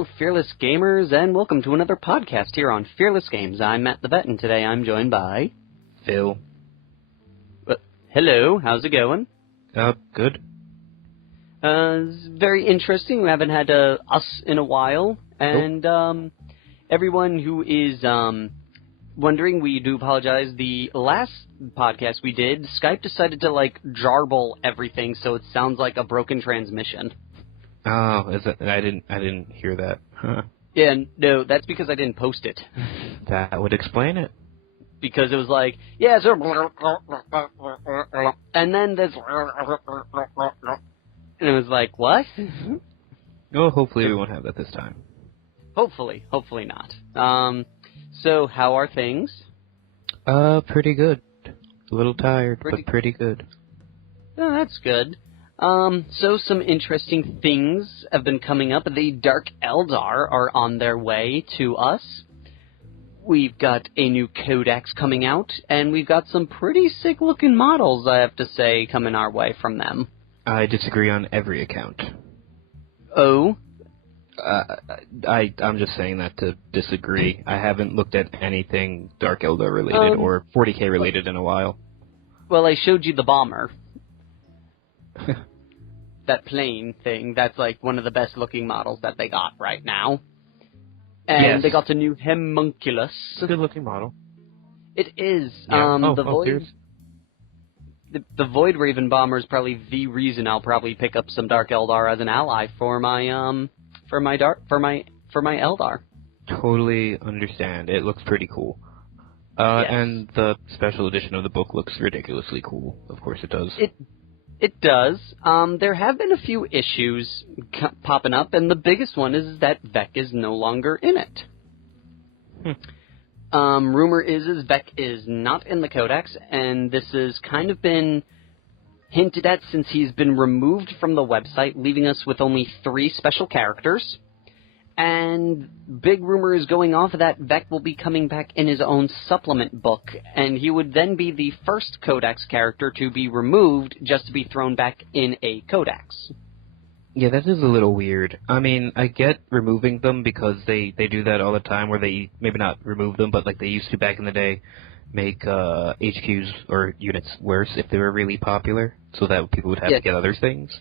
Hello, Fearless Gamers, and welcome to another podcast here on Fearless Games. I'm Matt the Vet, and today I'm joined by... Phil. Hello, how's it going? Good. It's very interesting. We haven't had us in a while, and everyone who is wondering, we do apologize. The last podcast we did, Skype decided to, jarble everything, so it sounds like a broken transmission. Oh, is it? I didn't hear that. Huh. Yeah, no, that's because I didn't post it. That would explain it. Because it was like, yeah, so... And then there's... And it was like, what? Oh, hopefully we won't have that this time. Hopefully not. So, how are things? Pretty good. A little tired, but pretty good. Oh, that's good. So some interesting things have been coming up. The Dark Eldar are on their way to us. We've got a new Codex coming out, and we've got some pretty sick-looking models, I have to say, coming our way from them. I disagree on every account. Oh? I'm just saying that to disagree. I haven't looked at anything Dark Eldar related or 40k related in a while. Well, I showed you the bomber. That plane thing, that's one of the best looking models that they got right now. And yes. They got the new homunculus. It's a good looking model. It is. Yeah. The Void Raven bomber is probably the reason I'll probably pick up some Dark Eldar as an ally for my Eldar. Totally understand. It looks pretty cool. Yes. And the special edition of the book looks ridiculously cool. Of course it does. It does. There have been a few issues popping up, and the biggest one is that Vect is no longer in it. Rumor is Vect is not in the Codex, and this has kind of been hinted at since he's been removed from the website, leaving us with only 3 special characters. And big rumor is going off that Vect will be coming back in his own supplement book, and he would then be the first Codex character to be removed just to be thrown back in a Codex. Yeah, that is a little weird. I mean, I get removing them because they do that all the time, where they, maybe not remove them, but like they used to back in the day, make HQs or units worse if they were really popular, so that people would have to get other things.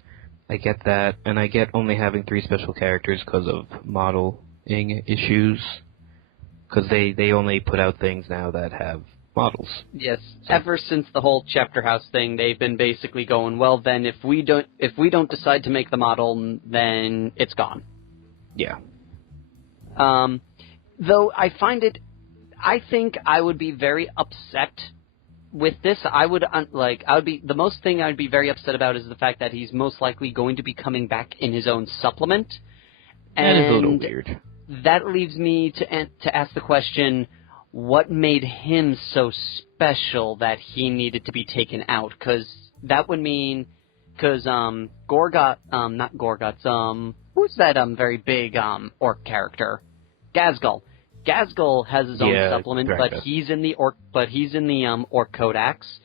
I get that, and I get only having 3 special characters because of modeling issues, because they only put out things now that have models. Yes, so. Ever since the whole Chapter House thing, they've been basically going, well, then if we don't decide to make the model, then it's gone. Yeah. Though I think I would be very upset with this. The most thing I'd be very upset about is the fact that he's most likely going to be coming back in his own supplement. And that is a little weird. That leaves me to ask the question, what made him so special that he needed to be taken out? Because that would mean, who's that very big orc character? Ghazghkull. Ghazghkull has his own supplement, but he's in the Orc Codex.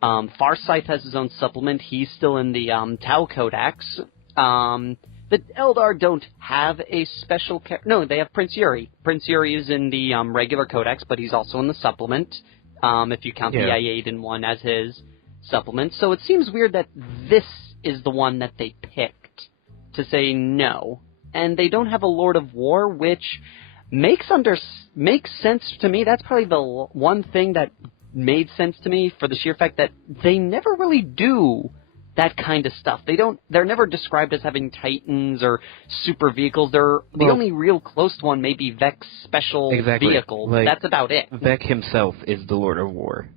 Farsight has his own supplement. He's still in the Tau Codex. The Eldar don't have a special no, they have Prince Yuri. Prince Yuri is in the regular Codex, but he's also in the supplement, if you count the Iaden one as his supplement. So it seems weird that this is the one that they picked to say no. And they don't have a Lord of War, which makes sense to me. That's probably the one thing that made sense to me, for the sheer fact that they never really do that kind of stuff. They're never described as having Titans or super vehicles. The only real close one may be Vect's special vehicle. That's about it. Vect himself is the Lord of War.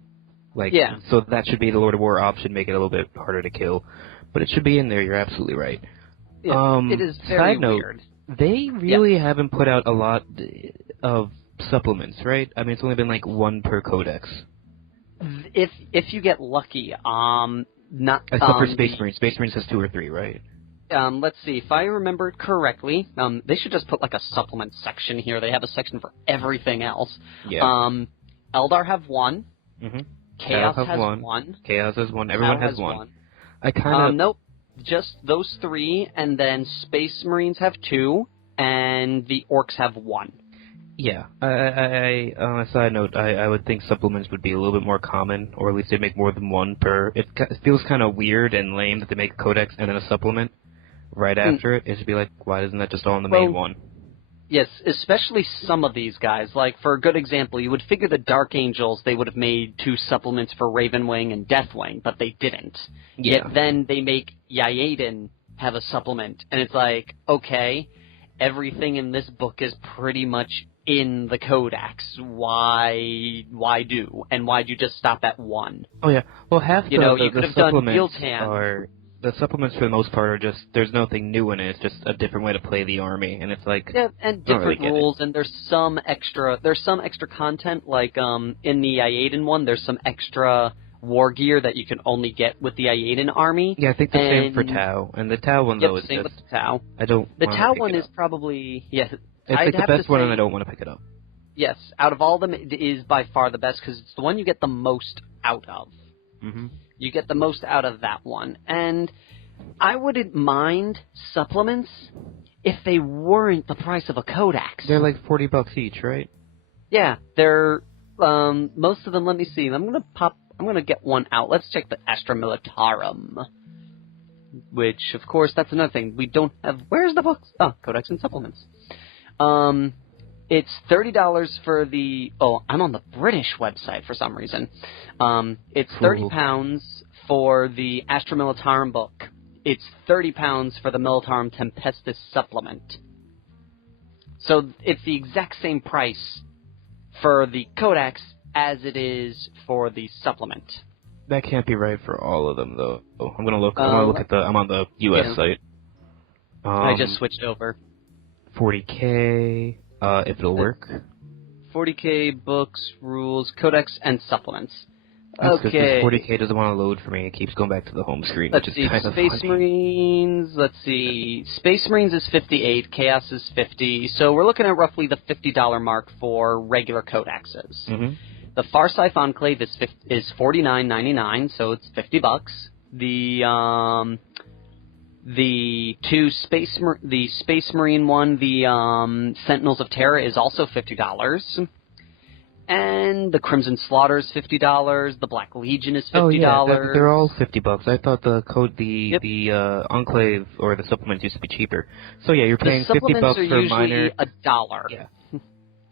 So that should be the Lord of War option, make it a little bit harder to kill. But it should be in there, you're absolutely right. Yeah, it is very weird. They really haven't put out a lot of supplements, right? I mean, it's only been 1 per Codex. If you get lucky, not except for Space Marines. Space Marines has 2 or 3, right? Let's see. If I remember it correctly, they should just put a supplement section here. They have a section for everything else. Yeah. Eldar have 1. Mm-hmm. Chaos has 1. Chaos has 1. Everyone has 1. I kind of... Nope. Just those 3, and then Space Marines have 2, and the orcs have 1. Yeah. On a side note, I would think supplements would be a little bit more common, or at least they make more than 1 per. It feels kind of weird and lame that they make a codex and then a supplement right after it. It should be like, why isn't that just all in the main one? Yes, especially some of these guys. Like, for a good example, you would figure the Dark Angels, they would have made 2 supplements for Ravenwing and Deathwing, but they didn't. Yeah. Yet then they make Yaeden have a supplement, and it's like, okay, everything in this book is pretty much in the Codex. Why do? And why'd you just stop at 1? Oh yeah. Well, half you could have done Giltan. Are the supplements for the most part are just there's nothing new in it. It's just a different way to play the army, and it's like and different rules. And there's some extra content like in the Yaeden one. There's some extra war gear that you can only get with the Yaeden army. Yeah, I think the same for Tau, and the Tau one though is same with the Tau. I don't. The Tau one is probably It's like the best one, and I don't want to pick it up. Yes, out of all of them, it is by far the best because it's the one you get the most out of. Mm-hmm. You get the most out of that one. And I wouldn't mind supplements if they weren't the price of a Codex. They're like $40 each, right? Yeah, they're most of them. Let me see. I'm gonna get one out. Let's check the Astra Militarum. Which, of course, that's another thing. We don't have... Where's the books? Oh, Codex and supplements. It's $30 for the... Oh, I'm on the British website for some reason. It's £30 for the Astra Militarum book. It's £30 for the Militarum Tempestus supplement. So it's the exact same price for the Codex as it is for the supplement. That can't be right for all of them, though. I'm gonna look. I'm on the U.S. site. I just switched over. 40K. If it'll work. 40K books, rules, Codex, and supplements. That's okay. 40K doesn't want to load for me. It keeps going back to the home screen. Let's see. Space Marines. Let's see. Space Marines is 58. Chaos is 50. So we're looking at roughly the $50 mark for regular Codexes. Mm-hmm. The Farsight Enclave is $49.99, so it's $50. The Space Marine one, the Sentinels of Terra, is also $50. And the Crimson Slaughter is $50. The Black Legion is $50. Oh yeah, they're all $50. I thought the Enclave or the supplements used to be cheaper. So yeah, you're paying $50 for minor. The supplements are usually $1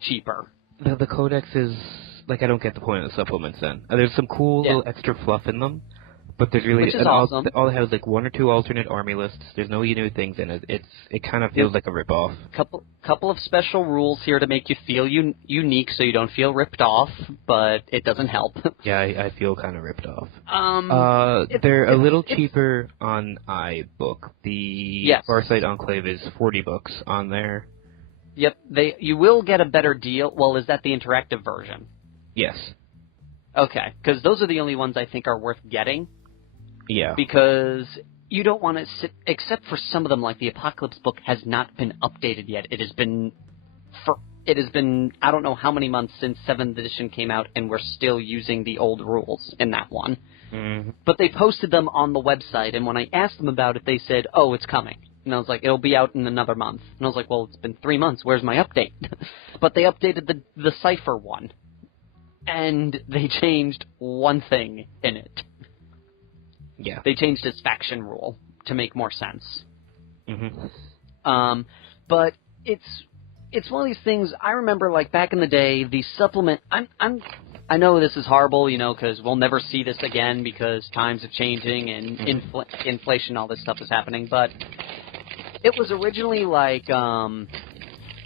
cheaper. The Codex is like, I don't get the point of the supplements then. There's some cool little extra fluff in them, but there's really awesome. all they have is like 1 or 2 alternate army lists. There's no new things in it. It kind of feels like a ripoff. Couple of special rules here to make you feel unique, so you don't feel ripped off, but it doesn't help. Yeah, I feel kind of ripped off. They're a little cheaper on iBook. The Farsight Enclave is $40 on there. Yep, you will get a better deal. Well, is that the interactive version? Yes. Okay, because those are the only ones I think are worth getting. Yeah. Because you don't want to sit, except for some of them, like the Apocalypse book has not been updated yet. It has been I don't know how many months since 7th edition came out, and we're still using the old rules in that one. Mm-hmm. But they posted them on the website, and when I asked them about it, they said, "Oh, it's coming." And I was like, "It'll be out in another month." And I was like, "Well, it's been 3 months. Where's my update?" But they updated the Cypher one. And they changed one thing in it. Yeah. They changed its faction rule to make more sense. Mm-hmm. But it's one of these things. I remember, like, back in the day, the supplement. I know this is horrible, because we'll never see this again because times are changing and inflation, all this stuff is happening. But it was originally like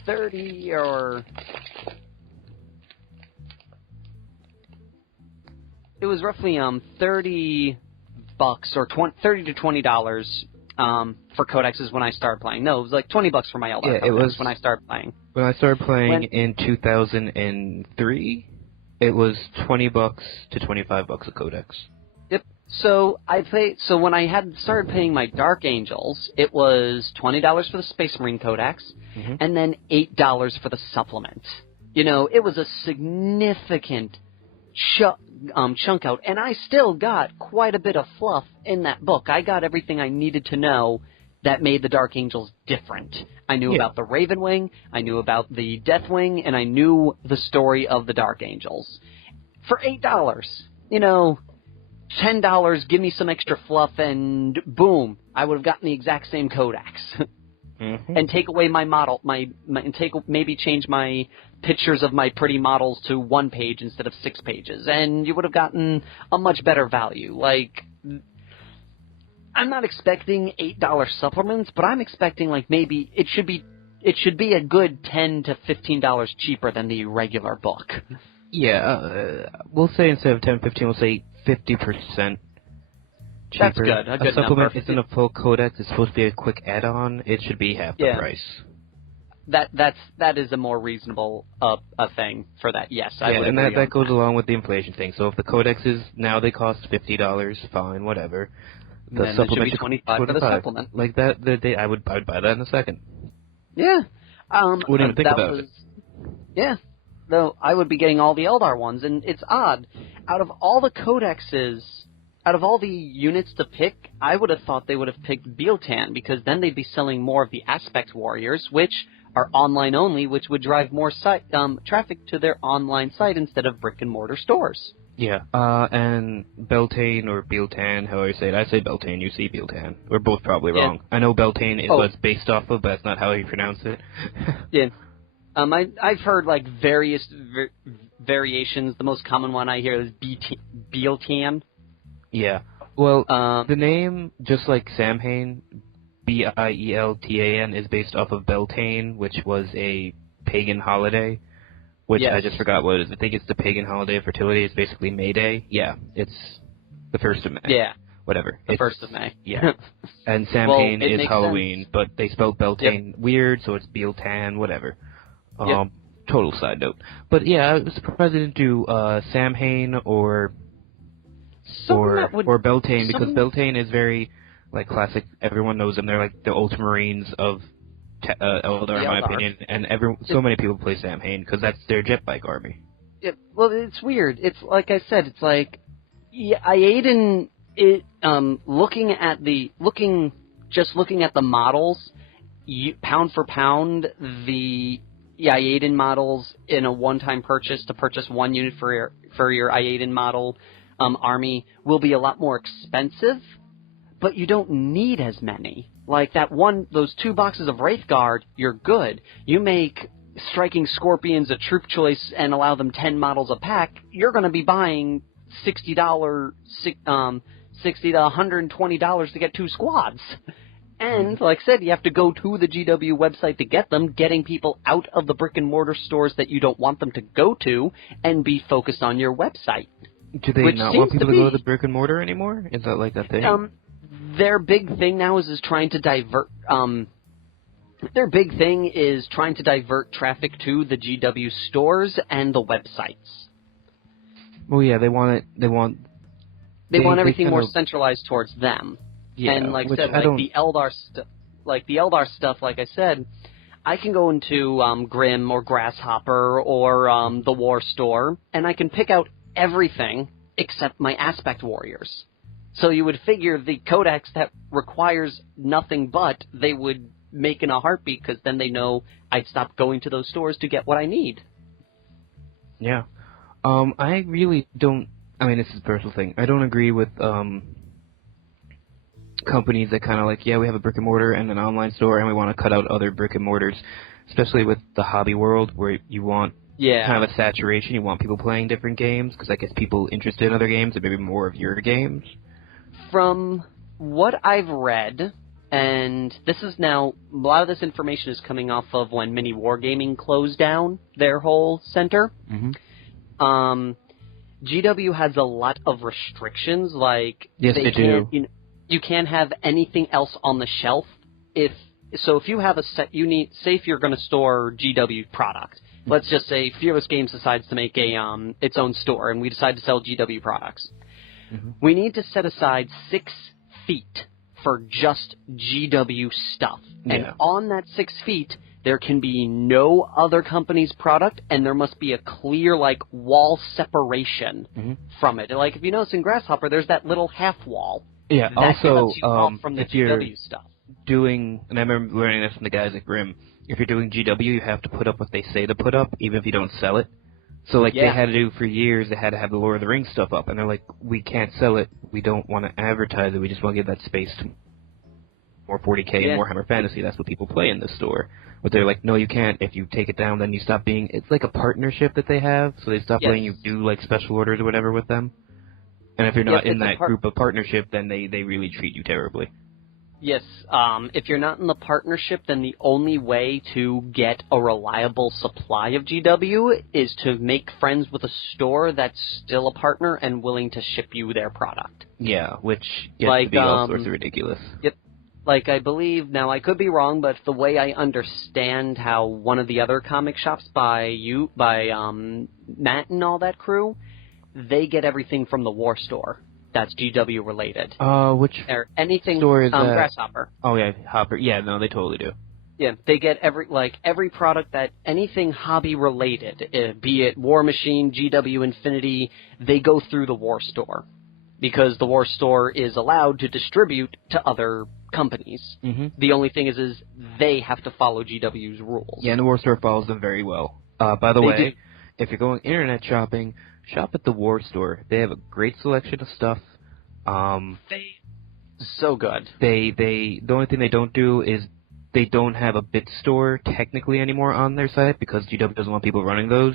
30 or. It was roughly $30 or $30 to $20 for Codexes when I started playing. No, it was like $20 for my Eldar Codex when I started playing. When I started playing in 2003, it was $20 to $25 a Codex. Yep. So when I had started paying my Dark Angels, it was $20 for the Space Marine Codex, and then $8 for the supplement. It was a significant chunk out, and I still got quite a bit of fluff in that book. I got everything I needed to know that made the Dark Angels different I knew about the Raven Wing, I knew about the Death Wing, and I knew the story of the Dark Angels. For $8, you know, $10, give me some extra fluff, and boom, I would have gotten the exact same Codex. And take away my model, maybe change my pictures of my pretty models to 1 page instead of 6 pages, and you would have gotten a much better value. Like, I'm not expecting $8 supplements, but I'm expecting like maybe it should be a good $10 to $15 cheaper than the regular book. Yeah, we'll say instead of 10, 15, we'll say 50%. Cheaper. That's good. A good supplement number. isn't a full codex. It's supposed to be a quick add-on. It should be half the price. That is a more reasonable a thing for that. Yes, I would and agree that goes along with the inflation thing. So if the codexes now they cost $50, fine, whatever. The supplement should be $25 for the supplement. Like that, I would buy that in a second. Yeah. Wouldn't even think about it. Yeah. Though I would be getting all the Eldar ones, and it's odd. Out of all the codexes, out of all the units to pick, I would have thought they would have picked Biel-Tan, because then they'd be selling more of the Aspect Warriors, which are online only, which would drive more traffic to their online site instead of brick-and-mortar stores. Yeah, and Beltane or Biel-Tan, however you say it. I say Beltane, you say Biel-Tan. We're both probably wrong. I know Beltane is what it's based off of, but that's not how you pronounce it. Yeah. I've heard like various variations. The most common one I hear is Biel-Tan. Yeah. Well, the name, just like Samhain, Bieltan, is based off of Beltane, which was a pagan holiday, which I just forgot what it is. I think it's the pagan holiday of fertility. It's basically May Day. Yeah, it's the 1st of May. Yeah. Whatever. The 1st of May. Yeah. And Samhain is Halloween, but they spelled Beltane weird, so it's Biel-Tan, whatever. Total side note. But yeah, I was surprised they didn't do Samhain or Beltane, because Beltane is very like classic. Everyone knows them. They're like the Ultramarines of Eldar, in my opinion, and so many people play Samhain because that's their jet bike army. Yeah, well, it's weird. It's like I said. It's like Iaden. Looking at the models, pound for pound, the Iaden models in a one-time purchase to purchase 1 unit for your Iaden model army will be a lot more expensive, but you don't need as many. Like those 2 boxes of Wraithguard, you're good. You make Striking Scorpions a troop choice and allow them 10 models a pack, you're going to be buying $60 to $120 to get 2 squads. And, like I said, you have to go to the GW website to get them, getting people out of the brick-and-mortar stores that you don't want them to go to, and be focused on your website. Do they not want people to go to the brick-and-mortar anymore? Is that like a thing? Their big thing now is trying to divert... their big thing is trying to divert traffic to the GW stores and the websites. Well, yeah, they want everything more centralized towards them. Yeah, and like I said, the Eldar stuff, like I said, I can go into Grim or Grasshopper or the War Store, and I can pick out everything except my Aspect Warriors. So you would figure the Codex that requires nothing but they would make in a heartbeat, because then they know I'd stop going to those stores to get what I need. Yeah. I really don't... I mean, this is a personal thing. I don't agree with... companies that kind of like, we have a brick and mortar and an online store, and we want to cut out other brick and mortars, especially with the hobby world where you want kind of a saturation. You want people playing different games because I guess people interested in other games and maybe more of your games. From what I've read, and this is now, a lot of this information is coming off of when Mini Wargaming closed down their whole center. GW has a lot of restrictions, like they do. You can't have anything else on the shelf. If you have a set, say if you're going to store GW product, let's just say Fearless Games decides to make its own store, and we decide to sell GW products. We need to set aside 6 feet for just GW stuff, and on that 6 feet, there can be no other company's product, and there must be a clear wall separation from it. Like if you notice in Grasshopper, there's that little half wall. Yeah. That also, cuts you off from the GW stuff. doing, and I remember learning this from the guys at Grimm, if you're doing GW, you have to put up what they say to put up, even if you don't sell it. So, like, they had to do, for years, they had to have the Lord of the Rings stuff up, and they're like, we can't sell it, we don't want to advertise it, we just want to give that space to more 40K and Warhammer Fantasy, that's what people play in the store. But they're like, no, you can't, if you take it down, then you stop being, it's like a partnership that they have, so they stop letting you do, like, special orders or whatever with them. And if you're not in that group of partnership, then they really treat you terribly. Yes, if you're not in the partnership, then the only way to get a reliable supply of GW is to make friends with a store that's still a partner and willing to ship you their product. Yeah, which gets to be all sorts of ridiculous. Yep. Like, I believe, now I could be wrong, but the way I understand how one of the other comic shops by Matt and all that crew, they get everything from the War Store. That's GW related. Which anything, store is that? Grasshopper. Oh yeah, Hopper. Yeah, no, they totally do. Yeah, they get every product that anything hobby related, be it War Machine, GW Infinity, they go through the War Store because the War Store is allowed to distribute to other companies. Mm-hmm. The only thing is they have to follow GW's rules. Yeah, and the War Store follows them very well. By the way, if you're going internet shopping, shop at the War Store. They have a great selection of stuff. So good. The only thing they don't do is they don't have a bit store technically anymore on their site because GW doesn't want people running those.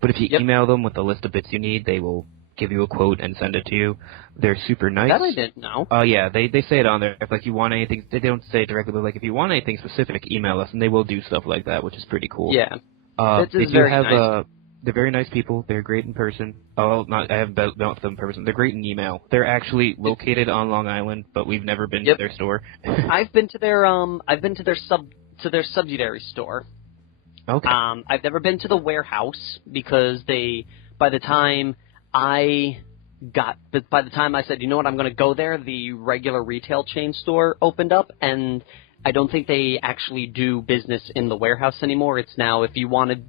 But if you email them with the list of bits you need, they will give you a quote and send it to you. They're super nice. That I didn't know. Yeah, they say it on there. If you want anything, they don't say it directly, but if you want anything specific, email us, and they will do stuff like that, which is pretty cool. Yeah. They do have nice. They're very nice people. They're great in person. I haven't met them in person. They're great in email. They're actually located on Long Island, but we've never been to their store. I've been to their subsidiary store. Okay. I've never been to the warehouse because by the time I said, you know what, I'm going to go there, the regular retail chain store opened up, and I don't think they actually do business in the warehouse anymore. It's now if you want to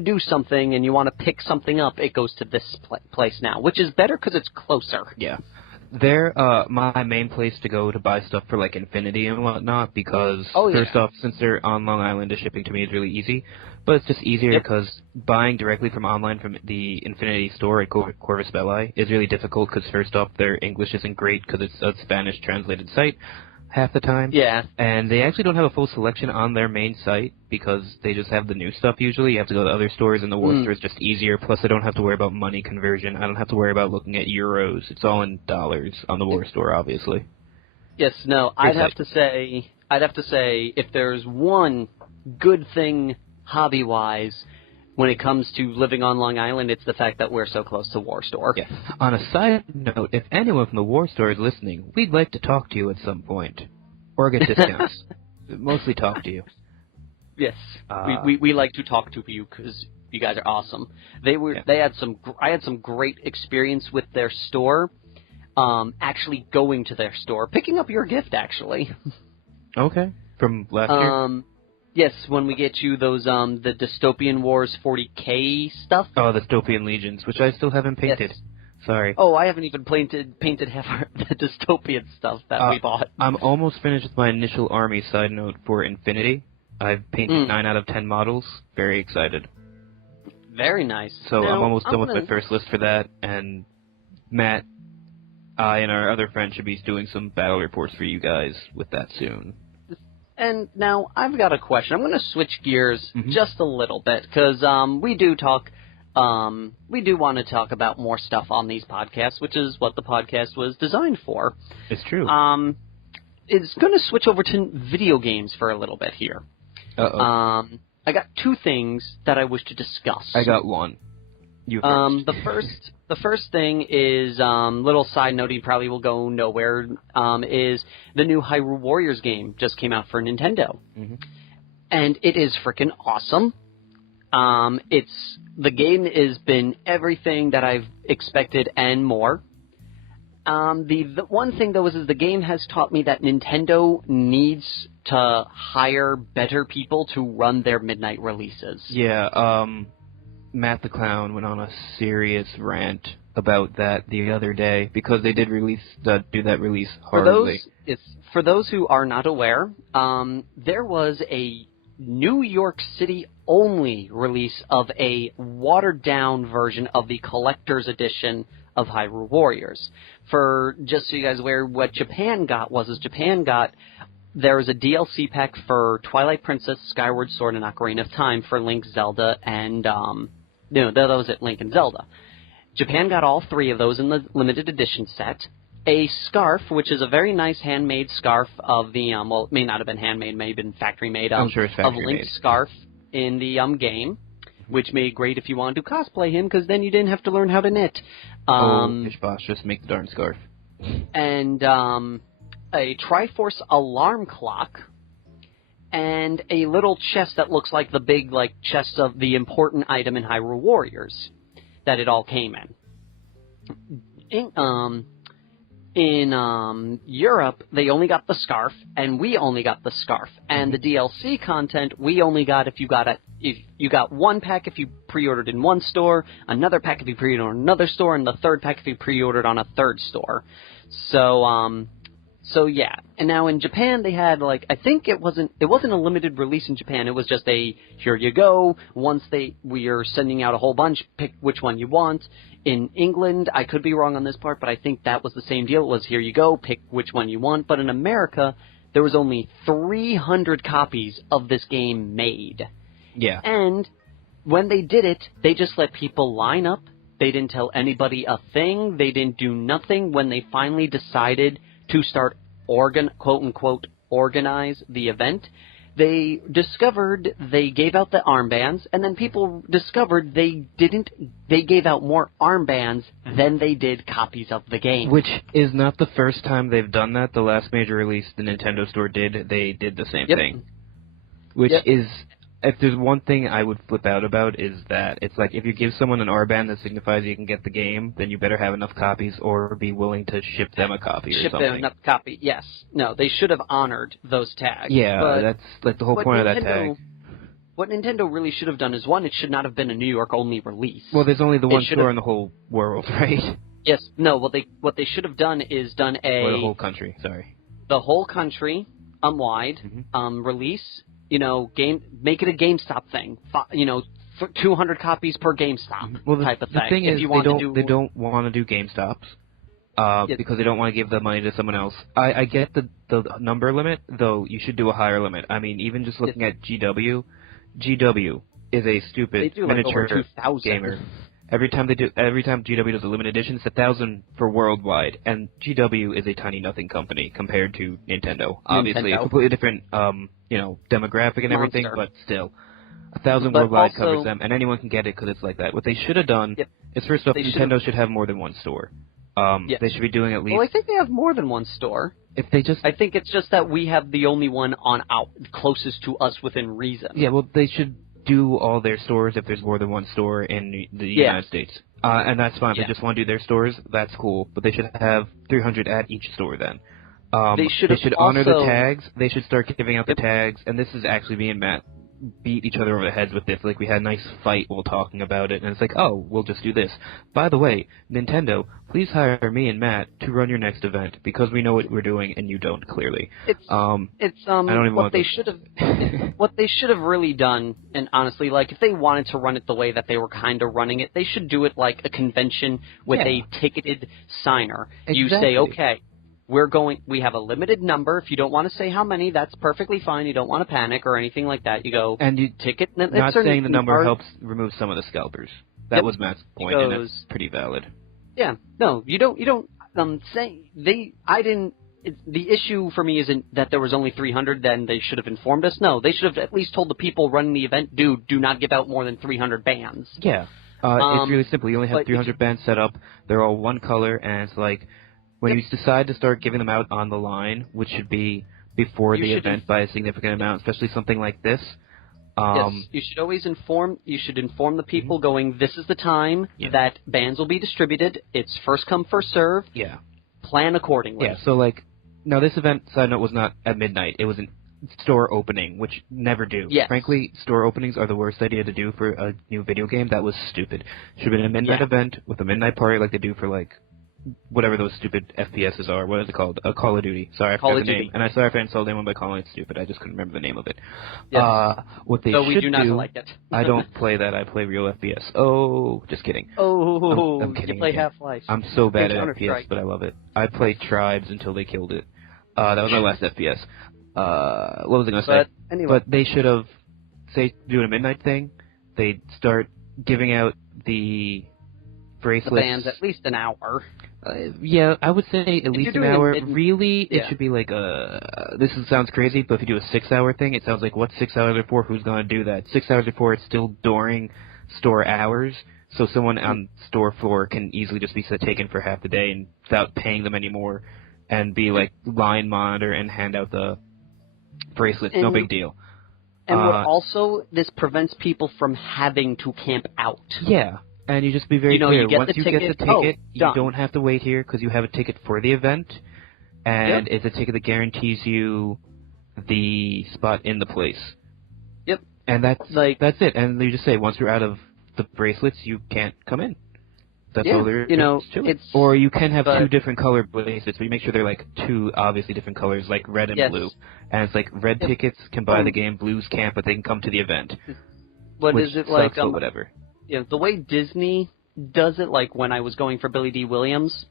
do something and you want to pick something up, it goes to this place now, which is better because it's closer. Yeah. They're my main place to go to buy stuff for Infinity and whatnot because first off, since they're on Long Island, the shipping to me is really easy. But it's just easier because buying directly from online from the Infinity store at Corvus Belli is really difficult because first off, their English isn't great because it's a Spanish translated site half the time. Yeah. And they actually don't have a full selection on their main site because they just have the new stuff usually. You have to go to other stores, and the War Store is just easier. Plus, I don't have to worry about money conversion. I don't have to worry about looking at euros. It's all in dollars on the War Store, obviously. Yes, no, I'd have to say, if there's one good thing hobby-wise when it comes to living on Long Island, it's the fact that we're so close to War Store. Yeah. On a side note, if anyone from the War Store is listening, we'd like to talk to you at some point. Or get discounts. Mostly talk to you. Yes. We like to talk to you because you guys are awesome. I had some great experience with their store, actually going to their store, picking up your gift, actually. Okay. From last year? Yes, when we get you those, the Dystopian Wars 40K stuff. Oh, the Dystopian Legions, which I still haven't painted. Yes. Sorry. Oh, I haven't even painted half the Dystopian stuff that we bought. I'm almost finished with my initial army side note for Infinity. I've painted 9 out of 10 models. Very excited. Very nice. So now, I'm almost done with my first list for that, and Matt, I, and our other friend should be doing some battle reports for you guys with that soon. And now I've got a question. I'm going to switch gears just a little bit because we do want to talk about more stuff on these podcasts, which is what the podcast was designed for. It's true. It's going to switch over to video games for a little bit here. Uh-oh. I got 2 things that I wish to discuss. I got 1. You first. The first thing is, little side note, he probably will go nowhere, is the new Hyrule Warriors game just came out for Nintendo. Mm-hmm. And it is freaking awesome. The game has been everything that I've expected and more. The one thing, though, is the game has taught me that Nintendo needs to hire better people to run their midnight releases. Yeah, Matt the Clown went on a serious rant about that the other day because they did do that release horribly. For those who are not aware, there was a New York City only release of a watered down version of the collector's edition of Hyrule Warriors. For just so you guys are aware, what Japan got there was a DLC pack for Twilight Princess, Skyward Sword, and Ocarina of Time for Link, Zelda, and that was it, Link and Zelda. Japan got all three of those in the limited edition set. A scarf, which is a very nice handmade scarf of the, well, it may not have been handmade, may have been factory made, I'm sure it's factory of Link's made. Scarf in the game, which made great if you wanted to cosplay him, because then you didn't have to learn how to knit. Fish boss, just make the darn scarf. And a Triforce alarm clock, and a little chest that looks like the big chest of the important item in Hyrule Warriors that it all came in. In Europe, they only got the scarf, and we only got the scarf. And the DLC content, we only got if you got one pack if you pre-ordered in one store, another pack if you pre-ordered on another store, and the third pack if you pre-ordered on a third store. So yeah. And now in Japan, they had I think it wasn't a limited release in Japan. It was just a here you go. Once we are sending out a whole bunch, pick which one you want. In England, I could be wrong on this part, but I think that was the same deal. It was here you go, pick which one you want. But in America, there was only 300 copies of this game made. Yeah. And when they did it, they just let people line up. They didn't tell anybody a thing. They didn't do nothing. When they finally decided to start quote-unquote organize the event, they discovered they gave out the armbands, and then people discovered they gave out more armbands than they did copies of the game. Which is not the first time they've done that. The last major release the Nintendo Store they did the same thing. Which is, if there's one thing I would flip out about, is that it's like if you give someone an armband that signifies you can get the game, then you better have enough copies or be willing to ship them a copy or something. Ship them enough copy, yes. No, they should have honored those tags. Yeah, that's the whole point of that tag. What Nintendo really should have done is, one, it should not have been a New York only release. Well, there's only the one store in the whole world, right? Yes. No, what they should have done is done or the whole country, sorry. The whole country, wide, release. Make it a GameStop thing. 200 copies per GameStop type of thing. The thing is, they don't want to do GameStops because they don't want to give the money to someone else. I get the number limit, though you should do a higher limit. I mean, even just looking at GW is a stupid miniature gamer. Every time GW does a limited edition, it's 1,000 for worldwide, and GW is a tiny nothing company compared to Nintendo. Obviously, a completely different, demographic and everything, but still, 1,000 worldwide covers them, and anyone can get it because it's like that. What they should have done is, first off, Nintendo should have more than one store. They should be doing at least. Well, I think they have more than one store. I think it's just that we have the only one closest to us within reason. Yeah, well, they should do all their stores if there's more than one store in the United States. And that's fine. If they just want to do their stores, that's cool. But they should have 300 at each store then. They should honor the tags. They should start giving out the tags. And this is actually me and Matt beat each other over the heads with this. We had a nice fight while talking about it. And it's like, oh, we'll just do this. By the way, Nintendo, please hire me and Matt to run your next event because we know what we're doing and you don't, clearly. I don't even what they should have what they should have really done, and honestly, if they wanted to run it the way that they were kind of running it, they should do it like a convention with a ticketed signer. Exactly. You say, okay, we have a limited number. If you don't want to say how many, that's perfectly fine. You don't want to panic or anything like that. You go, and you ticket. Not saying the number helps remove some of the scalpers. That was Matt's point, and that's pretty valid. Yeah. No, you don't I didn't. The issue for me isn't that there was only 300, then they should have informed us. No, they should have at least told the people running the event, do not give out more than 300 bands. Yeah. It's really simple. You only have 300 bands set up. They're all one color, and it's like, when you decide to start giving them out on the line, which should be before the event by a significant amount, especially something like this. Yes, you should always inform the people going, this is the time that bands will be distributed. It's first come, first serve. Yeah. Plan accordingly. Yeah, so now this event, side note, was not at midnight. It was store opening, which never do. Yes. Frankly, store openings are the worst idea to do for a new video game. That was stupid. Should have been a midnight event with a midnight party like they do for, like, whatever those stupid FPSs are. What is it called? Call of Duty. Sorry, I forgot the name. And I'm sorry if I insulted anyone by calling it stupid. I just couldn't remember the name of it. Yes. What they so should we do not like it. I don't play that. I play real FPS. Oh, just kidding. Oh, I'm kidding. You play Half-Life. I'm so bad at FPS, but I love it. I played Tribes until they killed it. That was my last FPS. What was I going to say? Anyway. But they should have, say, doing a midnight thing. They'd start giving out the bracelets. The bands at least an hour. Yeah, I would say at least an hour. Really, it should be like this sounds crazy, but if you do a 6-hour thing, it sounds like, what's 6 hours before? Who's going to do that? 6 hours before, it's still during store hours, so someone on store floor can easily just be taken for half the day and without paying them anymore, and be like line monitor and hand out the bracelets. No big deal. And also, this prevents people from having to camp out. Yeah. And you just be very clear. Once you get the ticket, you done. Don't have to wait here because you have a ticket for the event, and it's a ticket that guarantees you the spot in the place. Yep. And that's it. And you just say, once you're out of the bracelets, you can't come in. That's all there is to it. Or you can have two different colored bracelets, but you make sure they're like two obviously different colors, like red and blue. And it's like red tickets can buy the game, blues can't, but they can come to the event. What is it like? Whatever. Yeah, the way Disney does it, like when I was going for Billy D. Williams,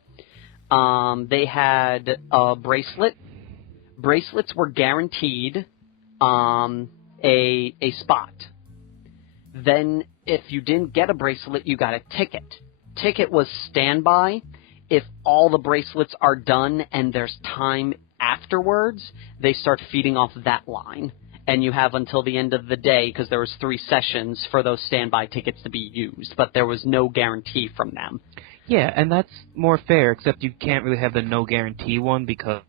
they had a bracelet. Bracelets were guaranteed a spot. Then if you didn't get a bracelet, you got a ticket. Ticket was standby. If all the bracelets are done and there's time afterwards, they start feeding off that line. And you have until the end of the day, because there was 3 sessions for those standby tickets to be used, but there was no guarantee from them. Yeah, and that's more fair, except you can't really have the no guarantee one because,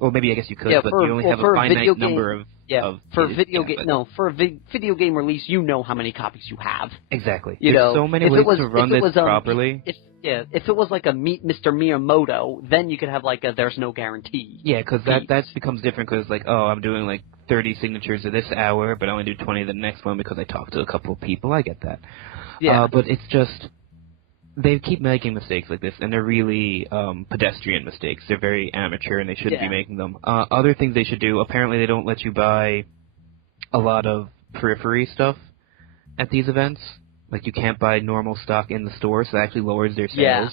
or maybe I guess you could, but you only have a finite number of. For a video game release, you know how many copies you have. Exactly. There's so many ways to run this properly. If it was like a Meet Mr. Miyamoto, then you could have like a there's no guarantee. Yeah, because that becomes different because like, oh, I'm doing like 30 signatures of this hour, but I only do 20 the next one because I talked to a couple of people. I get that. Yeah. But it's just, they keep making mistakes like this, and they're really pedestrian mistakes. They're very amateur, and they shouldn't be making them. Other things they should do, apparently they don't let you buy a lot of periphery stuff at these events. Like, you can't buy normal stock in the store, so that actually lowers their sales,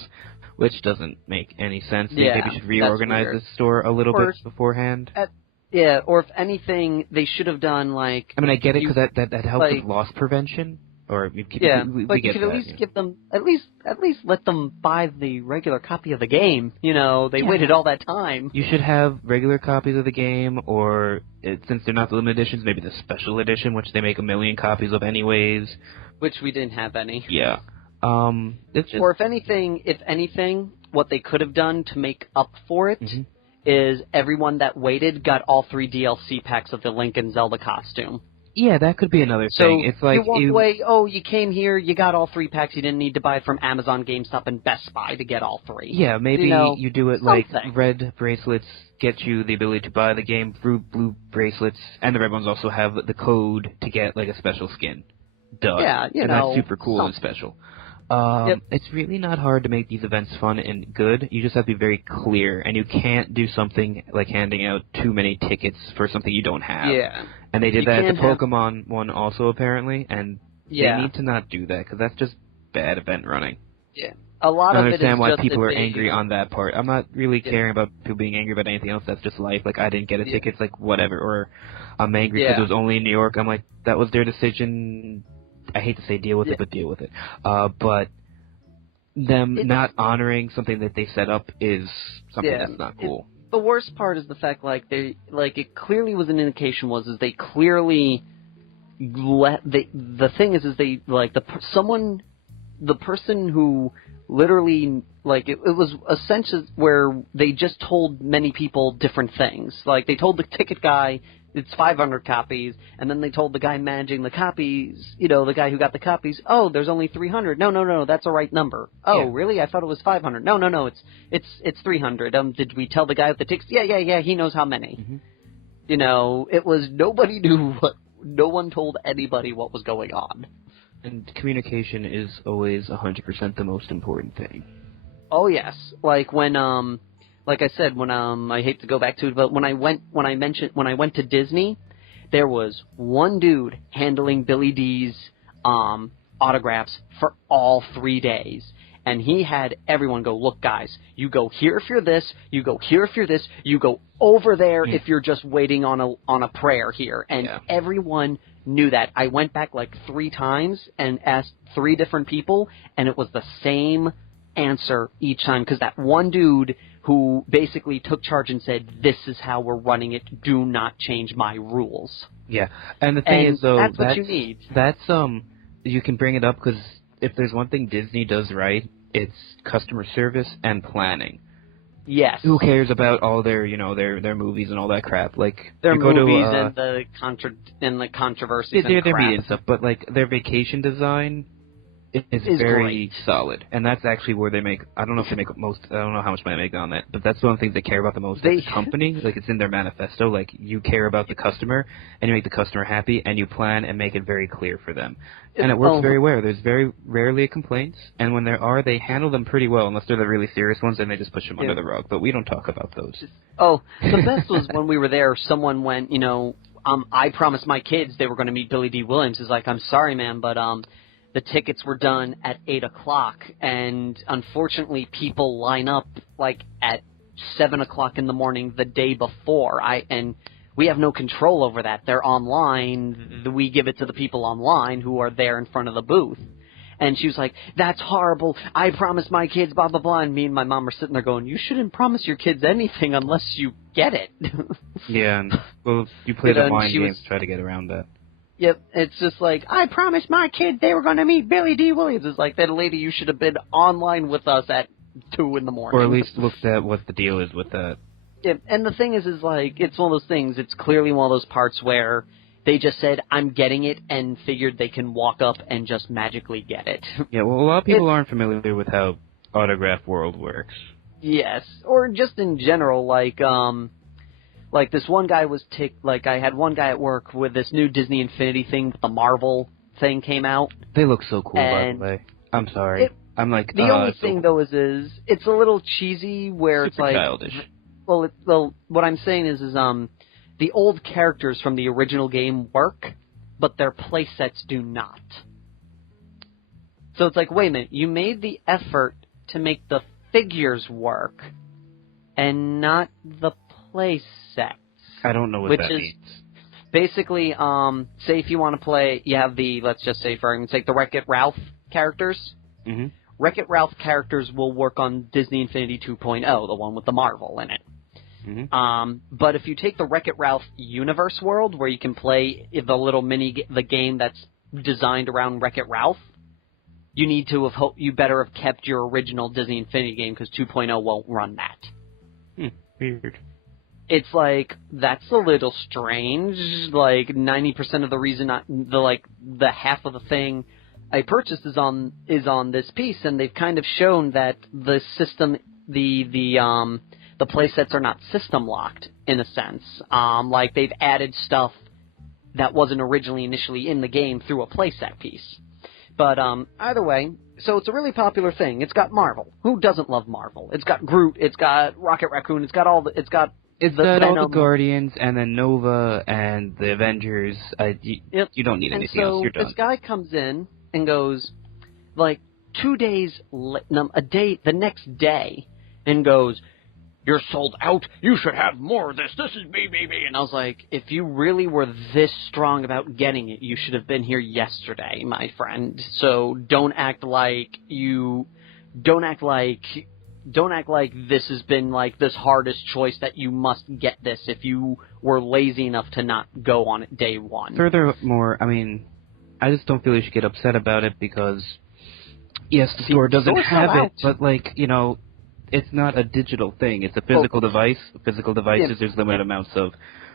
which doesn't make any sense. They maybe should reorganize the store a little bit beforehand. Or if anything, they should have done, like... I mean, I get it, because that helps with loss prevention. Or we but you could at least give them, at least let them buy the regular copy of the game. You know, they waited all that time. You should have regular copies of the game, or since they're not the limited editions, maybe the special edition, which they make 1 million copies of anyways. Which we didn't have any. Yeah. It's just... Or if anything, what they could have done to make up for it is everyone that waited got all 3 DLC packs of the Link and Zelda costume. Yeah, that could be another thing. It's like you walk away, you came here, you got all 3 packs, you didn't need to buy from Amazon, GameStop, and Best Buy to get all 3. Yeah, maybe you do it like red bracelets get you the ability to buy the game, blue bracelets, and the red ones also have the code to get like a special skin. Duh. Yeah, and that's super cool and special. It's really not hard to make these events fun and good. You just have to be very clear, and you can't do something like handing out too many tickets for something you don't have. Yeah. And they did that at the Pokemon one also, apparently, and they need to not do that, because that's just bad event running. Yeah. A lot of it is I understand why people are angry on that part. I'm not really caring about people being angry about anything else. That's just life. Like, I didn't get a ticket, it's like, whatever. Or I'm angry because it was only in New York. I'm like, that was their decision. I hate to say deal with it, but deal with it. But them not honoring something that they set up is something that's not cool. The worst part is the fact, it clearly was an indication is they clearly the thing is they, like, the person who literally, like, it was a sense where they just told many people different things. Like, they told the ticket guy it's 500 copies, and then they told the guy managing the copies, the guy who got the copies, oh, there's only 300. No, that's a right number. Oh, really? I thought it was 500. No, it's 300. Did we tell the guy with the tickets? Yeah, he knows how many. it was nobody knew no one told anybody what was going on. And communication is always 100% the most important thing. Oh yes, like when like I said, when I hate to go back to it, but when I went to Disney, there was one dude handling Billy D's autographs for all 3 days. And he had everyone go, look, guys, you go here if you're this, you go here if you're this, you go over there if you're just waiting on a prayer here. And everyone knew that. I went back like 3 times and asked 3 different people, and it was the same answer each time, because that one dude who basically took charge and said, this is how we're running it, do not change my rules. Yeah, and the thing is, though, that's what you need. That's, you can bring it up because if there's one thing Disney does right, it's customer service and planning. Yes. Who cares about all their, their movies and all that crap? Like their movies and the controversies and their crap. media and stuff, but like their vacation design is very great. solid, and that's actually where they make. I don't know if they make most. I don't know how much money they make on that, but that's one of the things they care about the most. As a company, like it's in their manifesto. Like you care about the customer, and you make the customer happy, and you plan and make it very clear for them, and it works very well. There's very rarely complaints, and when there are, they handle them pretty well, unless they're the really serious ones, and they just push them under the rug. But we don't talk about those. Oh, the best was when we were there. Someone went, I promised my kids they were going to meet Billy D. Williams. It's like, I'm sorry, man, but the tickets were done at 8 o'clock, and unfortunately people line up like at 7 o'clock in the morning the day before. And we have no control over that. They're online. We give it to the people online who are there in front of the booth. And she was like, that's horrible. I promised my kids, blah, blah, blah. And me and my mom are sitting there going, you shouldn't promise your kids anything unless you get it. Yeah, and, well, you play the mind games to try to get around that. Yep, it's just like, I promised my kids they were going to meet Billy D. Williams. It's like, that lady, you should have been online with us at 2 in the morning. Or at least looked at what the deal is with that. Yeah, and the thing is like, it's one of those things, it's clearly one of those parts where they just said, I'm getting it, and figured they can walk up and just magically get it. Yeah, well, a lot of people aren't familiar with how Autograph World works. Yes, or just in general, like this one guy was I had one guy at work with this new Disney Infinity thing, the Marvel thing came out. They look so cool, by the way. I'm sorry. I'm like, the only thing though is it's a little cheesy where it's like childish. Well, what I'm saying is the old characters from the original game work, but their playsets do not. So it's like, wait a minute, you made the effort to make the figures work, and not the playsets. I don't know what that means. Basically, say if you want to play, you have let's just say for argument's sake, the Wreck-It Ralph characters. Mm-hmm. Wreck-It Ralph characters will work on Disney Infinity 2.0, the one with the Marvel in it. Mm-hmm. But if you take the Wreck-It Ralph universe world, where you can play the little the game that's designed around Wreck-It Ralph, you better have kept your original Disney Infinity game, because 2.0 won't run that. Weird. It's like, that's a little strange. Like, 90% of the reason the half of the thing I purchased is on this piece, and they've kind of shown that the system, the playsets are not system locked in a sense. Like they've added stuff that wasn't originally initially in the game through a playset piece. But either way, so it's a really popular thing. It's got Marvel. Who doesn't love Marvel? It's got Groot. It's got Rocket Raccoon. It's got all the all the Guardians, and then Nova, and the Avengers. You don't need anything else. You're done. This guy comes in and goes, like, 2 days, the next day, and goes, you're sold out. You should have more of this. This is me. And I was like, if you really were this strong about getting it, you should have been here yesterday, my friend. So don't act like this has been like this hardest choice that you must get this if you were lazy enough to not go on it day one. Furthermore, I mean, I just don't feel you should get upset about it because, yes, the store doesn't have it, but it's not a digital thing. It's a physical device. Physical devices, there's limited amounts of.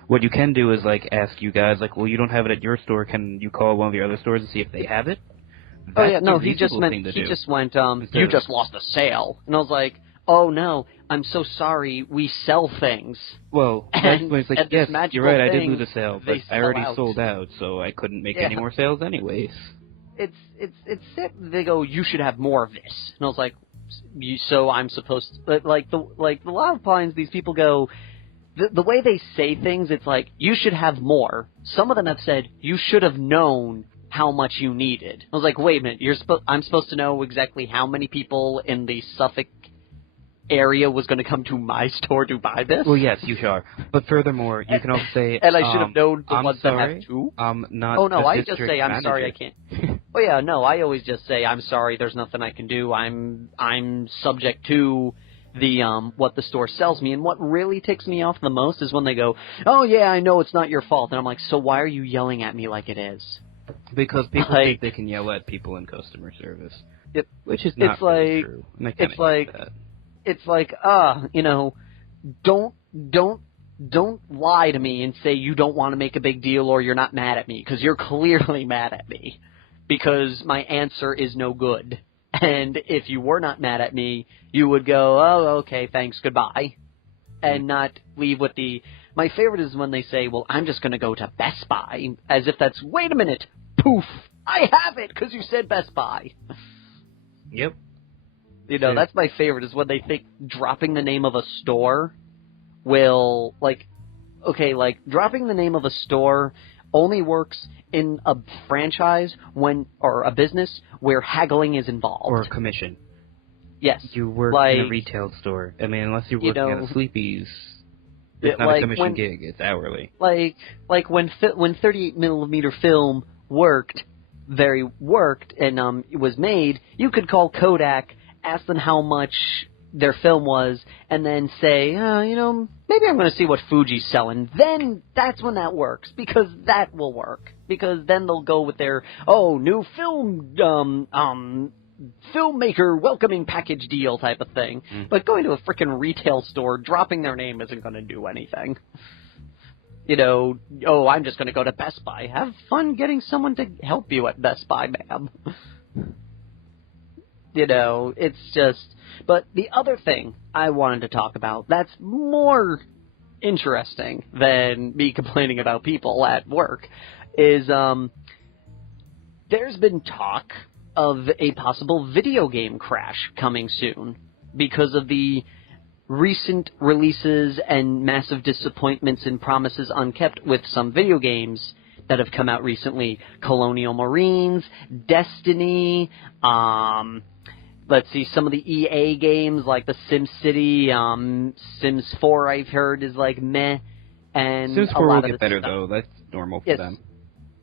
What you can do is ask you guys, well, you don't have it at your store. Can you call one of your other stores and see if they have it? He just went, you just lost a sale. And I was like, oh no, I'm so sorry, we sell things. Well, that's when it's like, yes, you're right, I did lose a sale, but I already sold out, so I couldn't make any more sales anyways. It's sick. They go, you should have more of this. And I was like, so I'm supposed to, but like the lot of times these people go, the way they say things, it's like, you should have more. Some of them have said, you should have known how much you needed. I was like, wait a minute, I'm supposed to know exactly how many people in the Suffolk area was going to come to my store to buy this? Well, yes, you are. But furthermore, you can also say, and I should have known the ones that have two. Not oh, no, I just say, I'm sorry, I can't. Oh, yeah, no, I always just say, I'm sorry, there's nothing I can do. I'm subject to the what the store sells me. And what really ticks me off the most is when they go, oh, yeah, I know it's not your fault. And I'm like, so why are you yelling at me like it is? Because people think they can yell at people in customer service, which is not really true. And it's like, you know, don't lie to me and say you don't want to make a big deal or you're not mad at me, because you're clearly mad at me, because my answer is no good. And if you were not mad at me, you would go, oh, okay, thanks, goodbye, and not leave with the... My favorite is when they say, well, I'm just going to go to Best Buy, as if that's, wait a minute, poof, I have it, because you said Best Buy. Yep. You know, that's my favorite, is when they think dropping the name of a store will, dropping the name of a store only works in a franchise or a business where haggling is involved. Or commission. Yes. You work in a retail store. I mean, unless you're working at a Sleepy's, it's not a commission gig, it's hourly. Like when 38mm film worked and it was made, you could call Kodak, ask them how much their film was, and then say, maybe I'm going to see what Fuji's selling. Then that's when that works, because that will work. Because then they'll go with their, new film, filmmaker welcoming package deal type of thing. But going to a freaking retail store, dropping their name isn't going to do anything. I'm just going to go to Best Buy. Have fun getting someone to help you at Best Buy, ma'am. It's just... But the other thing I wanted to talk about that's more interesting than me complaining about people at work is there's been talk of a possible video game crash coming soon because of the recent releases and massive disappointments and promises unkept with some video games that have come out recently. Colonial Marines, Destiny, let's see, some of the EA games like the SimCity, Sims 4 I've heard is like meh, and Sims 4 a lot will of get better stuff. though, that's normal for them.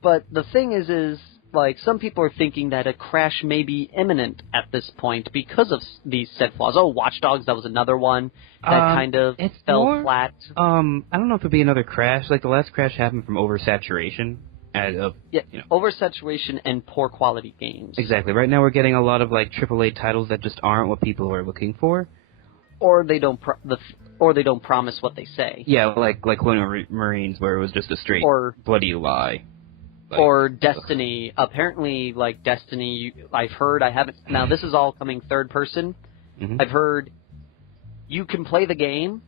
But the thing is like, some people are thinking that a crash may be imminent at this point because of these said flaws. Oh, Watch Dogs, that was another one that kind of fell flat. I don't know if it'd be another crash. Like, the last crash happened from oversaturation. Oversaturation and poor quality games. Exactly. Right now we're getting a lot of, like, AAA titles that just aren't what people are looking for. Or they don't promise what they say. Yeah, like Colonial Marines, where it was just a straight bloody lie. Or Destiny. Apparently, like, Destiny, I've heard, I haven't... Now, this is all coming third person. Mm-hmm. I've heard you can play the game,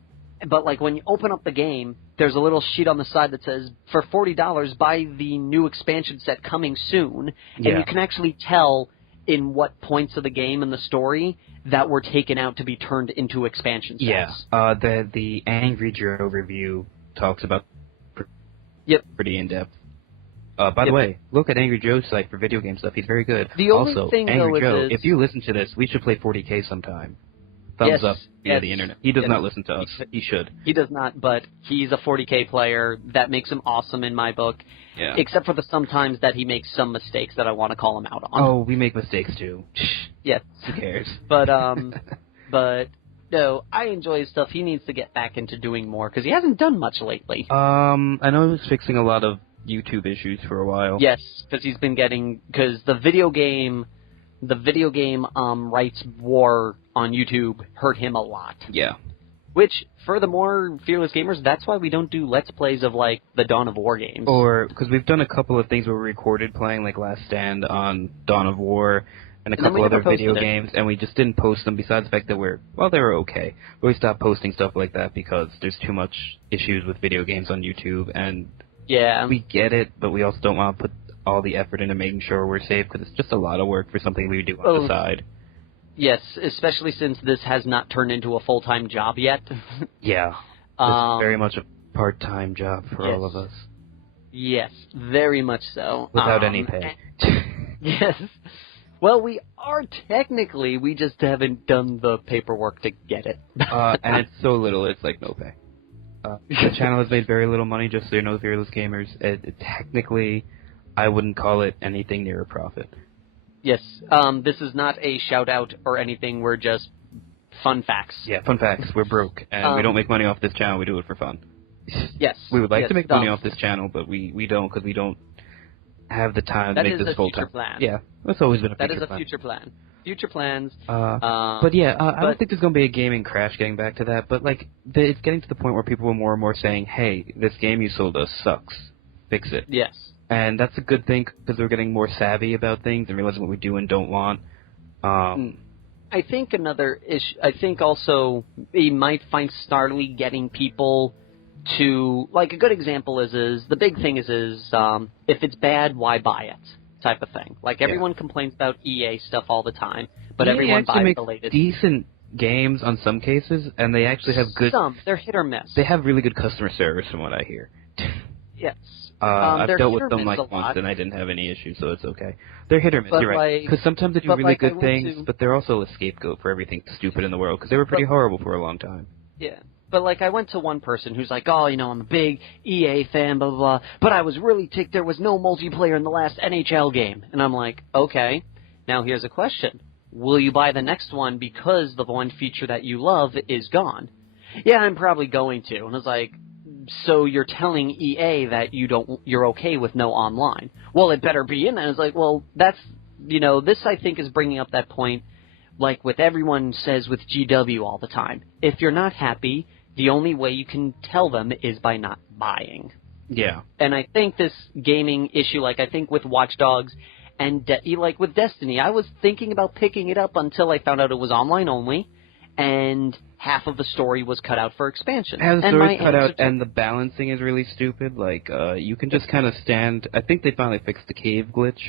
but, like, when you open up the game, there's a little sheet on the side that says, for $40, buy the new expansion set coming soon. And you can actually tell in what points of the game and the story that were taken out to be turned into expansion sets. Yeah. The Angry Joe review talks about pretty in-depth. By the way, look at Angry Joe's site for video game stuff. He's very good. The only thing, Angry Joe, is if you listen to this, we should play 40K sometime. Thumbs up via the internet. He does not listen to us. He should. He does not, but he's a 40K player. That makes him awesome in my book. Yeah. Except for the sometimes that he makes some mistakes that I want to call him out on. Oh, we make mistakes too. Yes. Who cares? But no, I enjoy his stuff. He needs to get back into doing more because he hasn't done much lately. I know he was fixing a lot of YouTube issues for a while. Yes, because he's been because the video game rights war on YouTube hurt him a lot. Yeah. Which, furthermore, Fearless Gamers, that's why we don't do Let's Plays of, like, the Dawn of War games. Or, because we've done a couple of things where we recorded playing, like, Last Stand on Dawn of War, and a couple other video games, and we just didn't post them, besides the fact that they were okay. But we stopped posting stuff like that because there's too much issues with video games on YouTube, and we get it, but we also don't want to put all the effort into making sure we're safe, because it's just a lot of work for something we do on the side. Yes, especially since this has not turned into a full-time job yet. Yeah. This is very much a part-time job for all of us. Yes, very much so. Without any pay. Yes. Well, we are technically, we just haven't done the paperwork to get it. And it's so little, it's like no pay. The channel has made very little money, just so you know, Fearless Gamers. Technically, I wouldn't call it anything near a profit. Yes, this is not a shout-out or anything, we're just fun facts. Yeah, fun facts. We're broke, and we don't make money off this channel, we do it for fun. Yes. We would like to make money off this channel, but we don't, because we don't have the time to make this full-time. Plan. Yeah, that's always been a future plan. That is a future plan. Future plans. But yeah, I don't think there's going to be a gaming crash getting back to that, but like, it's getting to the point where people are more and more saying, hey, this game you sold us sucks. Fix it. Yes. And that's a good thing, because we're getting more savvy about things and realizing what we do and don't want. I think another issue, I think also we might find Starly getting people to, like, a good example is the big thing is if it's bad, why buy it? Type of thing. Like, everyone complains about EA stuff all the time, but everyone buys the latest. Decent games on some cases, and they actually have good... They're hit or miss. They have really good customer service from what I hear. Yes. I've dealt with them like once, and I didn't have any issues, so it's okay. They're hit or miss, you're right. Because sometimes they do really good things, but they're also a scapegoat for everything stupid in the world, because they were pretty horrible for a long time. Yeah. But, like, I went to one person who's like, oh, you know, I'm a big EA fan, blah, blah, blah, but I was really ticked there was no multiplayer in the last NHL game. And I'm like, okay, now here's a question. Will you buy the next one because the one feature that you love is gone? Yeah, I'm probably going to. And I was like, so you're telling EA that you're okay with no online? Well, it better be in. And I was like, well, that's, you know, this I think is bringing up that point, like with everyone says with GW all the time. If you're not happy, the only way you can tell them is by not buying. Yeah. And I think this gaming issue, like I think with Watch Dogs and like with Destiny, I was thinking about picking it up until I found out it was online only, and half of the story was cut out for expansion. Half the story's cut out, and the balancing is really stupid. Like, you can just kind of stand... I think they finally fixed the cave glitch,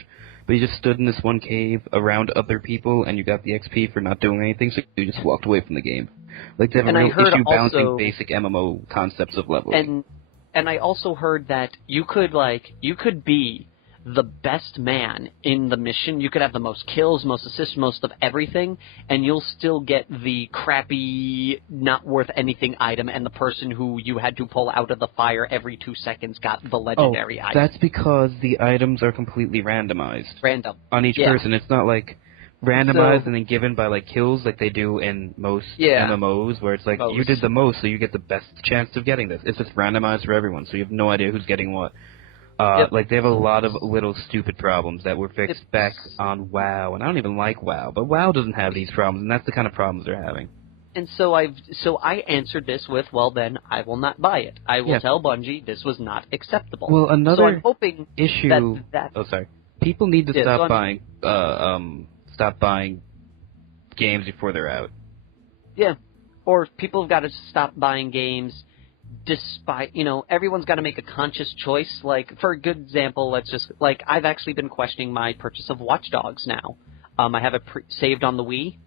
but you just stood in this one cave around other people, and you got the XP for not doing anything, so you just walked away from the game. Like, they have a real issue balancing basic MMO concepts of leveling. And I also heard that you could be the best man in the mission. You could have the most kills, most assists, most of everything, and you'll still get the crappy, not worth anything item, and the person who you had to pull out of the fire every 2 seconds got the legendary item. That's because the items are completely randomized. Random. On each person. It's not like randomized and then given by like kills like they do in most MMOs, where it's like, you did the most, so you get the best chance of getting this. It's just randomized for everyone, so you have no idea who's getting what. Like, they have a lot of little stupid problems that were fixed back on WoW, and I don't even like WoW, but WoW doesn't have these problems, and that's the kind of problems they're having. And so I answered this with, well, then I will not buy it. I will tell Bungie this was not acceptable. Well, another so I'm hoping issue... People need to stop buying games before they're out. Yeah. Or people have got to stop buying games despite, you know, everyone's got to make a conscious choice. Like, for a good example, let's just, like, I've actually been questioning my purchase of Watch Dogs now. I have it saved on the Wii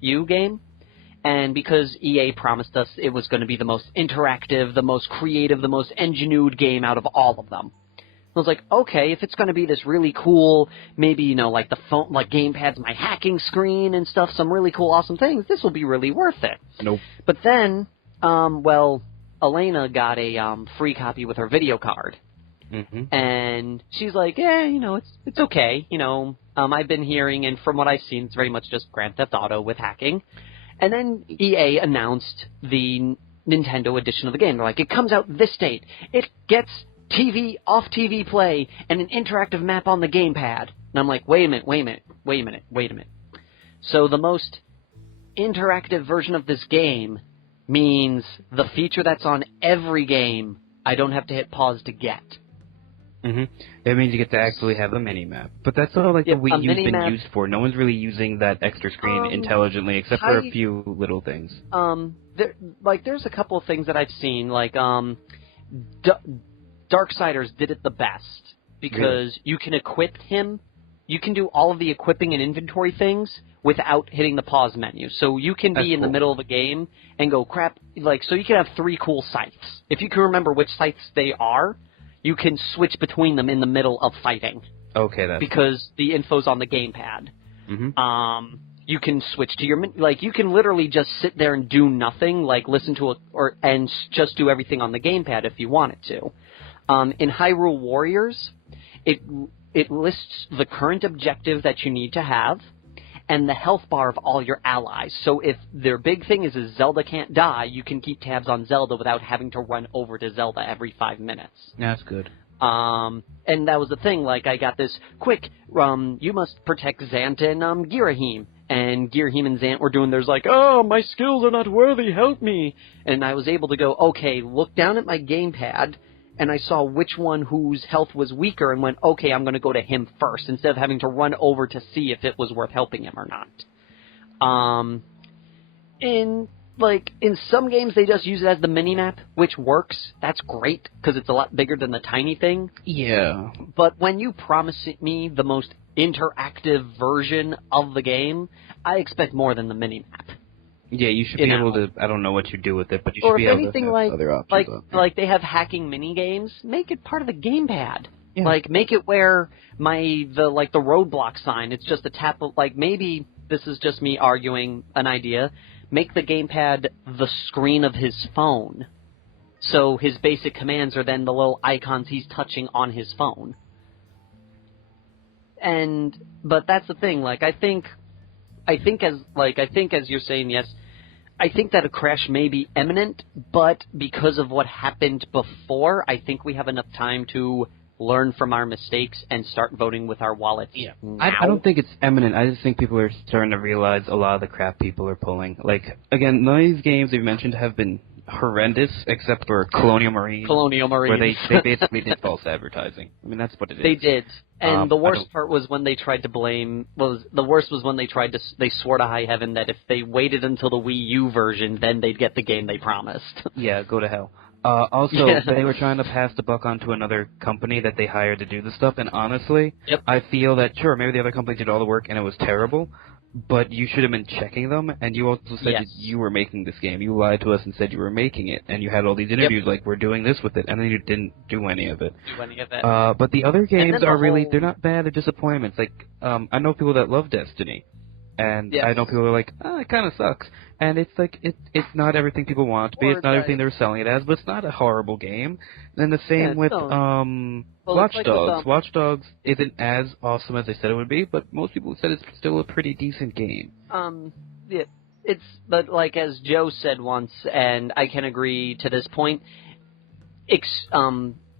U game, and because EA promised us it was going to be the most interactive, the most creative, the most ingenued game out of all of them. I was like, okay, if it's going to be this really cool, maybe, you know, like the phone, like gamepad's my hacking screen and stuff, some really cool, awesome things, this will be really worth it. Nope. But then, well, Elena got a free copy with her video card. And she's like, yeah, you know, it's okay. You know, I've been hearing, and from what I've seen, it's very much just Grand Theft Auto with hacking. And then EA announced the Nintendo edition of the game. They're like, it comes out this date. It gets off-TV play and an interactive map on the gamepad. And I'm like, wait a minute. So the most interactive version of this game means the feature that's on every game I don't have to hit pause to get. It means you get to actually have a mini-map. But that's all, like, the Wii U's been used for. No one's really using that extra screen intelligently, except for a few little things. There's a couple of things that I've seen, like, Darksiders did it the best, because you can equip him, you can do all of the equipping and inventory things without hitting the pause menu. So you can be in the middle of a game and go, crap, like, so you can have 3 cool sites. If you can remember which sites they are, you can switch between them in the middle of fighting. Okay, that's because the info's on the gamepad. You can switch to your you can literally just sit there and do nothing, like listen to and just do everything on the gamepad if you wanted to. In Hyrule Warriors, it lists the current objective that you need to have and the health bar of all your allies. So if their big thing is Zelda can't die, you can keep tabs on Zelda without having to run over to Zelda every 5 minutes. That's good. And that was the thing, like, I got this, quick, you must protect Zant and Girahim. And Girahim and Zant were doing theirs like, oh, my skills are not worthy, help me. And I was able to go, okay, look down at my gamepad, and I saw which one whose health was weaker and went, okay, I'm going to go to him first, instead of having to run over to see if it was worth helping him or not. In some games, they just use it as the mini-map, which works. That's great, because it's a lot bigger than the tiny thing. Yeah. But when you promise me the most interactive version of the game, I expect more than the mini-map. Yeah, you should be able to, I don't know what you do with it, but you should be able to have other options. Like they have hacking mini-games, make it part of the gamepad. Yeah. Like, make it where the roadblock sign, it's just a tap of, like, maybe this is just me arguing an idea, make the gamepad the screen of his phone. So his basic commands are then the little icons he's touching on his phone. But that's the thing, like, I think as you're saying, yes, I think that a crash may be imminent, but because of what happened before, I think we have enough time to learn from our mistakes and start voting with our wallets. Yeah. I don't think it's imminent. I just think people are starting to realize a lot of the crap people are pulling. Like, again, none of these games you mentioned have been horrendous, except for Colonial Marine. Where they basically did false advertising. I mean, that's what it is. They did. And the worst part was when they tried to blame... the worst was when they they swore to high heaven that if they waited until the Wii U version, then they'd get the game they promised. Yeah, go to hell. They were trying to pass the buck on to another company that they hired to do the stuff, and honestly, I feel that, sure, maybe the other company did all the work and it was terrible, but you should have been checking them, and you also said that you were making this game. You lied to us and said you were making it, and you had all these interviews like, we're doing this with it, and then you didn't do any of it. But the other games are really, they're not bad, they're disappointments. Like, I know people that love Destiny, and I know people who are like, it kind of sucks. And it's like, it's not everything people want it to be, it's not everything they were selling it as, but it's not a horrible game. And the same with, Watch Dogs. Watch Dogs isn't as awesome as they said it would be, but most people said it's still a pretty decent game. But like as Joe said once, and I can agree to this point,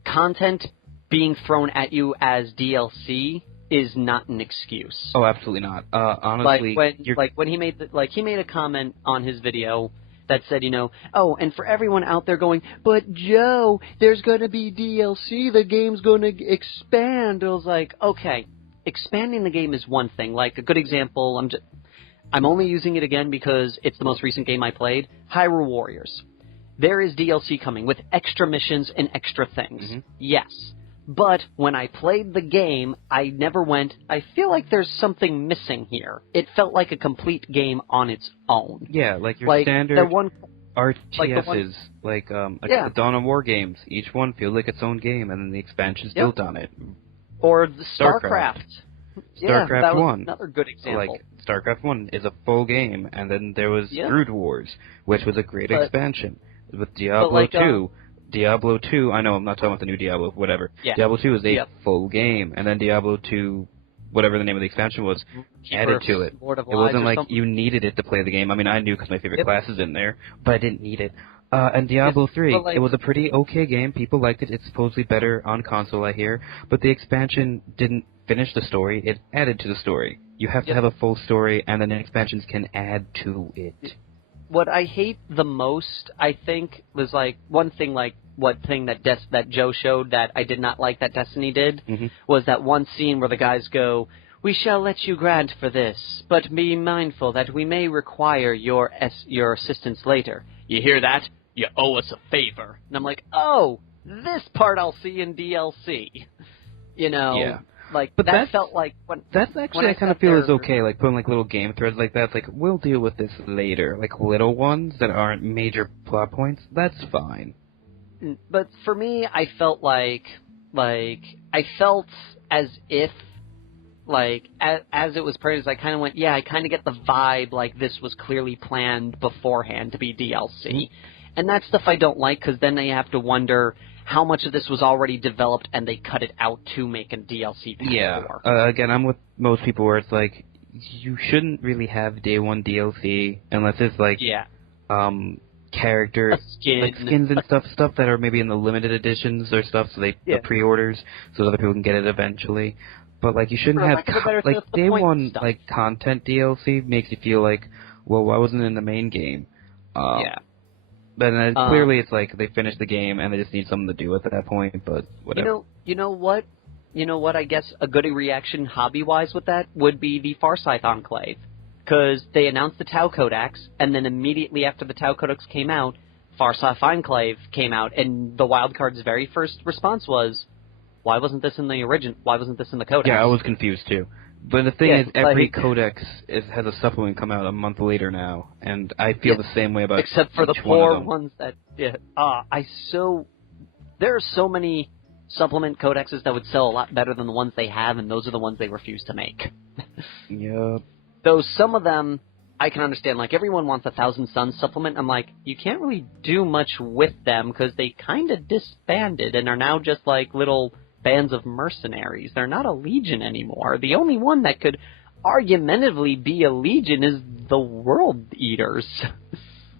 content being thrown at you as DLC is not an excuse. Oh, absolutely not. Honestly, when he made a comment on his video that said, and for everyone out there going, but Joe, there's going to be DLC, the game's going to expand. I was like, okay, expanding the game is one thing. Like, a good example, I'm only using it again because it's the most recent game I played, Hyrule Warriors. There is DLC coming with extra missions and extra things. Mm-hmm. Yes. But when I played the game, I never went, I feel like there's something missing here. It felt like a complete game on its own. Yeah, like your standard RTSs, the Dawn of War games. Each one feels like its own game, and then the expansion's built on it. Or the StarCraft. StarCraft 1. Another good example. Like, StarCraft 1 is a full game, and then there was Brood Wars, which was a great expansion. With Diablo 2... Diablo 2, I know I'm not talking about the new Diablo, whatever. Yeah. Diablo 2 is a full game, and then Diablo 2, whatever the name of the expansion was, added to it. It wasn't like you needed it to play the game. I mean, I knew because my favorite class is in there, but I didn't need it. And Diablo 3, it was a pretty okay game. People liked it. It's supposedly better on console, I hear. But the expansion didn't finish the story. It added to the story. You have to have a full story, and then expansions can add to it. What I hate the most, I think, was, one thing, thing that Joe showed that I did not like that Destiny did Mm-hmm. was that one scene where the guys go, "We shall let you grant for this, but be mindful that we may require your assistance later. You hear that? You owe us a favor." And I'm like, oh, this part I'll see in DLC. You know, Yeah. like, but that felt like when... That's actually, I kind of feel is okay, like, putting, like, little game threads like that. It's like, we'll deal with this later. Like, little ones that aren't major plot points, that's fine. But for me, I felt I felt as if, like, as it was praised, I kind of went, yeah, I kind of get the vibe like this was clearly planned beforehand to be DLC. And that's stuff I don't like, because then they have to wonder how much of this was already developed and they cut it out to make a DLC pack for. Again, I'm with most people where it's like, you shouldn't really have day one DLC unless it's like, character, like skins and stuff that are maybe in the limited editions or stuff, so the pre-orders, so other people can get it eventually. But, like, you shouldn't have, like, day one, like, content DLC makes you feel like, well, why wasn't it in the main game? But clearly it's like they finished the game and they just need something to do at that point, but whatever. You know what, I guess a good reaction hobby-wise with that would be the Farsight Enclave. Because they announced the Tau Codex, and then immediately after the Tau Codex came out, Farsight Enclave came out, and the Wildcard's very first response was, why wasn't this in the original? Why wasn't this in the Codex? Yeah, I was confused too. But the thing is, every Codex has a supplement come out a month later now, and I feel the same way about except for the poor ones that... there are so many supplement codexes that would sell a lot better than the ones they have, and those are the ones they refuse to make. Yep. Though some of them, I can understand, like, everyone wants a Thousand Suns supplement. I'm like, you can't really do much with them, because they kind of disbanded and are now just, like, little bands of mercenaries. They're not a legion anymore. The only one that could argumentatively be a legion is the World Eaters.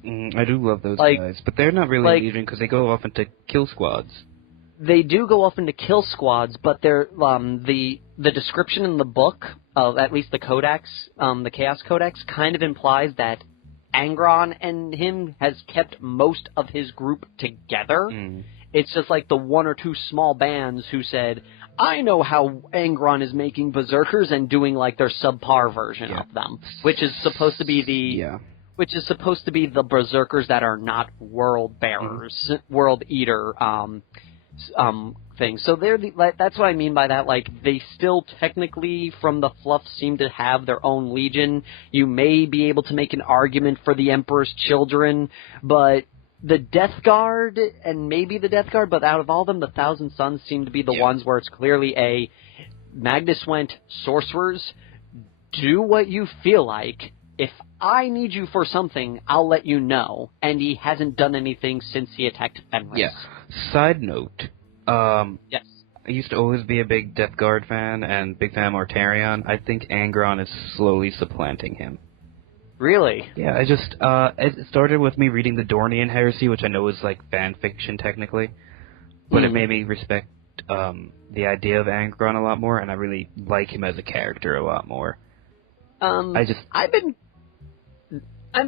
I do love those guys, but they're not really a legion because they go off into kill squads. They do go off into kill squads, but they're the description in the book of at least the Codex, the Chaos Codex, kind of implies that Angron and him has kept most of his group together. It's just like the one or two small bands who said, I know how Angron is making berserkers and doing like their subpar version of them, which is supposed to be the berserkers that are not world bearers, world eater thing. So that's what I mean by that. Like, they still technically, from the fluff, seem to have their own legion. You may be able to make an argument for the Emperor's Children, but the Death Guard, and maybe the Death Guard, but out of all of them, the Thousand Suns seem to be the ones where it's clearly Magnus went, sorcerers, do what you feel like. If I need you for something, I'll let you know. And he hasn't done anything since he attacked Fenris. Yeah. Side note, yes. I used to always be a big Death Guard fan and big fan of Mortarion. I think Angron is slowly supplanting him. Really? Yeah, it started with me reading the Dornian Heresy, which I know is like fan fiction technically, but it made me respect the idea of Angron a lot more, and I really like him as a character a lot more. I've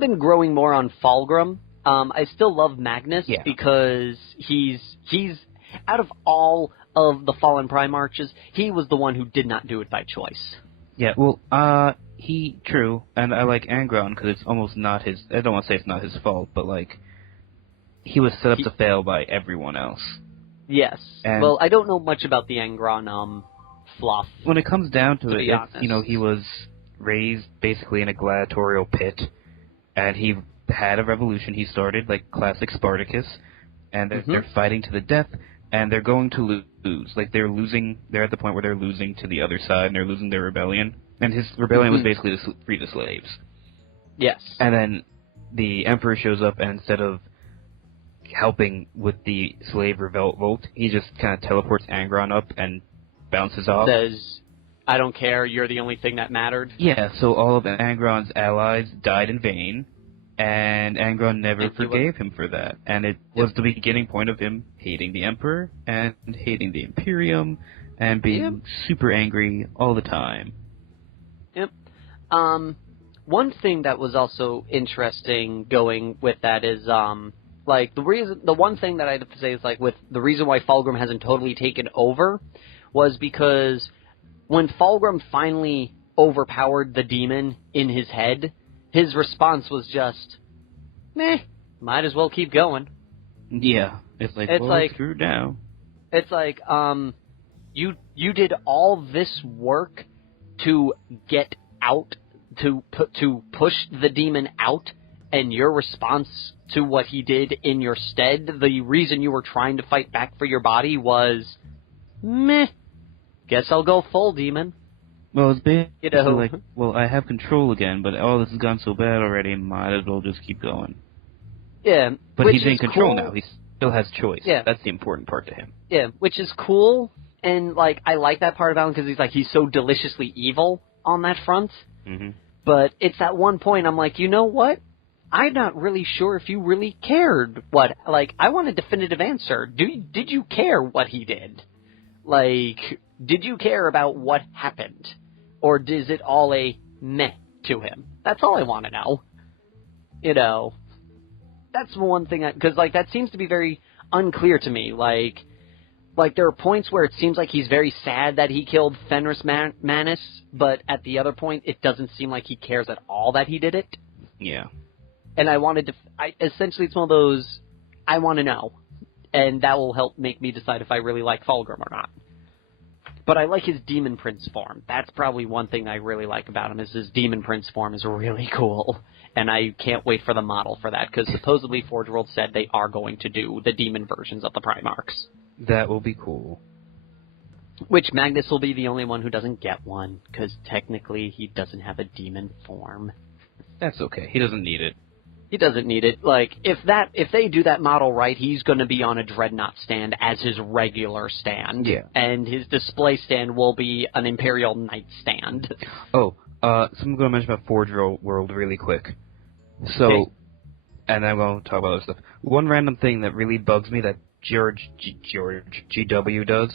been growing more on Fulgrim. I still love Magnus because he's out of all of the Fallen Primarchs, he was the one who did not do it by choice. Yeah, well, true, and I like Angron because it's almost not his, I don't want to say it's not his fault, but, like, he was set up to fail by everyone else. Yes. And well, I don't know much about the Angron, fluff. When it comes down to it, he was raised basically in a gladiatorial pit, and he had a revolution he started, like classic Spartacus, and they're fighting to the death, and they're going to lose. Like, they're at the point where they're losing to the other side, and they're losing their rebellion. And his rebellion was basically to free the slaves. Yes. And then the Emperor shows up, and instead of helping with the slave revolt, he just kind of teleports Angron up and bounces off. Says, I don't care, you're the only thing that mattered. Yeah, so all of Angron's allies died in vain, and Angron never forgave him for that. And it was the beginning point of him hating the Emperor, and hating the Imperium, and being super angry all the time. Yep. One thing that was also interesting going with that is, Like, the one thing that I have to say is, like, with the reason why Fulgrim hasn't totally taken over was because when Fulgrim finally overpowered the demon in his head, his response was just, meh, might as well keep going. Yeah. It's like, screw now. It's like, you did all this work to get out, to push the demon out, and your response to what he did in your stead, the reason you were trying to fight back for your body was, meh, guess I'll go full demon. Well, it's basically like, well, I have control again, but all this has gone so bad already, might as well just keep going. Yeah. But he's in control now. He still has choice. Yeah. That's the important part to him. Yeah, which is cool, and, like, I like that part about him because he's so deliciously evil on that front. Mm-hmm. But it's at one point I'm like, you know what? I'm not really sure if you really cared what... Like, I want a definitive answer. Did you care what he did? Like, did you care about what happened? Or is it all a meh to him? That's all I want to know. You know, that's one thing, because, like, that seems to be very unclear to me. Like, there are points where it seems like he's very sad that he killed Fenris Manus, but at the other point, it doesn't seem like he cares at all that he did it. Yeah. And I wanted to... essentially, it's one of those, I want to know. And that will help make me decide if I really like Fulgrim or not. But I like his Demon Prince form. That's probably one thing I really like about him, is his Demon Prince form is really cool. And I can't wait for the model for that, because supposedly Forge World said they are going to do the demon versions of the Primarchs. That will be cool. Which Magnus will be the only one who doesn't get one, because technically he doesn't have a demon form. That's okay. He doesn't need it. He doesn't need it. Like, if they do that model right, he's going to be on a Dreadnought stand as his regular stand. Yeah. And his display stand will be an Imperial Knight stand. Oh, so I'm going to mention about Forge World really quick. So, okay. And I'm going to talk about other stuff. One random thing that really bugs me that George GW does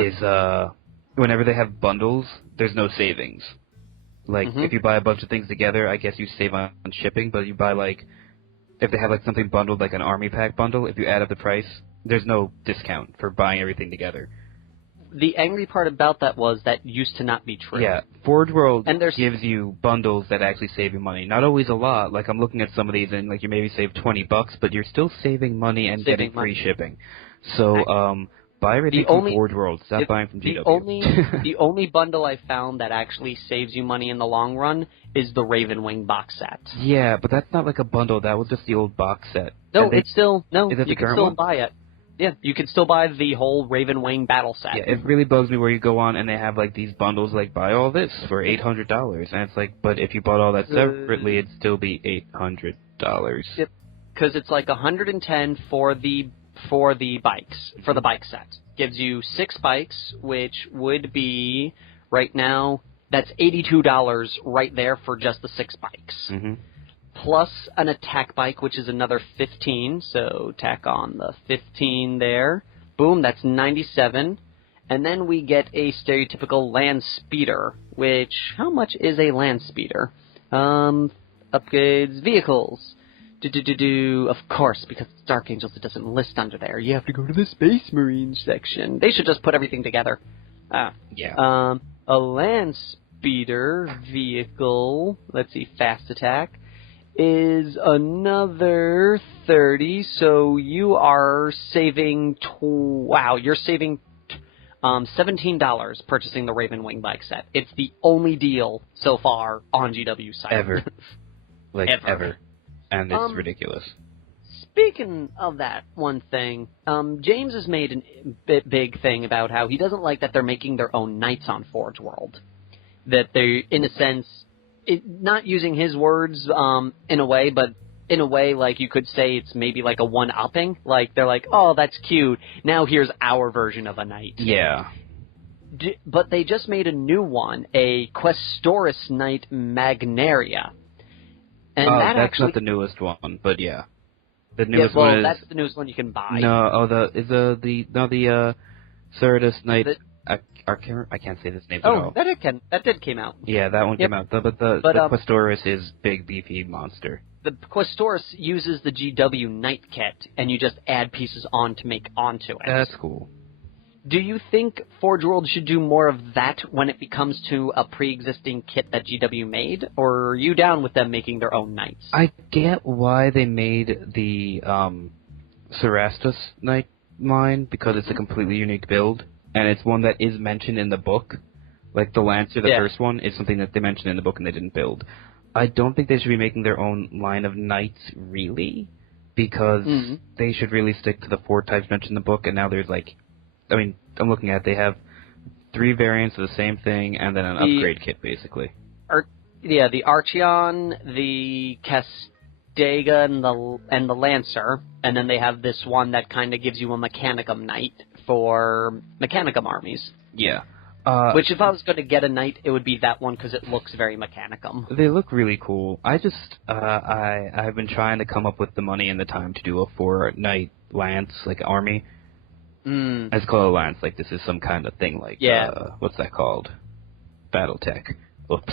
is whenever they have bundles, there's no savings. Like, if you buy a bunch of things together, I guess you save on shipping, but you buy, like, if they have, like, something bundled, like an army pack bundle, if you add up the price, there's no discount for buying everything together. The angry part about that was that used to not be true. Yeah, Forge World gives you bundles that actually save you money. Not always a lot. Like, I'm looking at some of these, and, like, you maybe save $20, but you're still saving money and getting free shipping. So, buy everything from Forge World. Stop buying from GW. The only bundle I found that actually saves you money in the long run is the Ravenwing box set. Yeah, but that's not like a bundle. That was just the old box set. No, it's still... No, is it you can still buy it. Yeah, you can still buy the whole Ravenwing battle set. Yeah, it really bugs me where you go on and they have, like, these bundles, like, buy all this for $800. And it's like, but if you bought all that separately, it'd still be $800. Yep, because it's like $110 for the bikes, for the bike set. Gives you 6 bikes, which would be, right now, that's $82 right there for just the 6 bikes. Mm-hmm. Plus an attack bike, which is another $15, so tack on the 15 there. Boom, that's $97. And then we get a stereotypical land speeder, which, how much is a land speeder? Upgrades vehicles. Of course, because it's Dark Angels, it doesn't list under there. You have to go to the Space Marines section. They should just put everything together. Yeah. A land speeder vehicle, let's see, fast attack, is another 30, so you are saving, you're saving $17 purchasing the Ravenwing bike set. It's the only deal so far on GW site. Ever. Ever. And it's ridiculous. Speaking of that one thing, James has made a big thing about how he doesn't like that they're making their own knights on Forge World. That they're, in a sense, not using his words in a way, but in a way, like, you could say it's maybe like a one-upping. Like, they're like, oh, that's cute. Now here's our version of a knight. Yeah. But they just made a new one, a Questoris Knight Magnaria. And that's not the newest one, but yeah. The newest one is... that's the newest one you can buy. No, the Certus Knight I can't say this name at all. That did came out. Yeah, that one came out. But the Questoris is big, beefy monster. The Questoris uses the GW Knight kit, and you just add pieces on to make onto it. That's cool. Do you think Forge World should do more of that when it becomes to a pre-existing kit that GW made, or are you down with them making their own knights? I get why they made the Cerastus Knight line, because it's a completely unique build, and it's one that is mentioned in the book. Like the Lancer, the first one, is something that they mentioned in the book and they didn't build. I don't think they should be making their own line of knights, really, because they should really stick to the 4 types mentioned in the book, and now there's I'm looking at it, they have 3 variants of the same thing, and then an upgrade kit, basically. The Archeon, the Castega, and the Lancer, and then they have this one that kind of gives you a Mechanicum Knight for Mechanicum armies. Yeah. Which, if I was going to get a knight, it would be that one because it looks very Mechanicum. They look really cool. I've been trying to come up with the money and the time to do a 4-knight lance, army. It's called a lance, this is some kind of thing, what's that called? Battletech. Oops.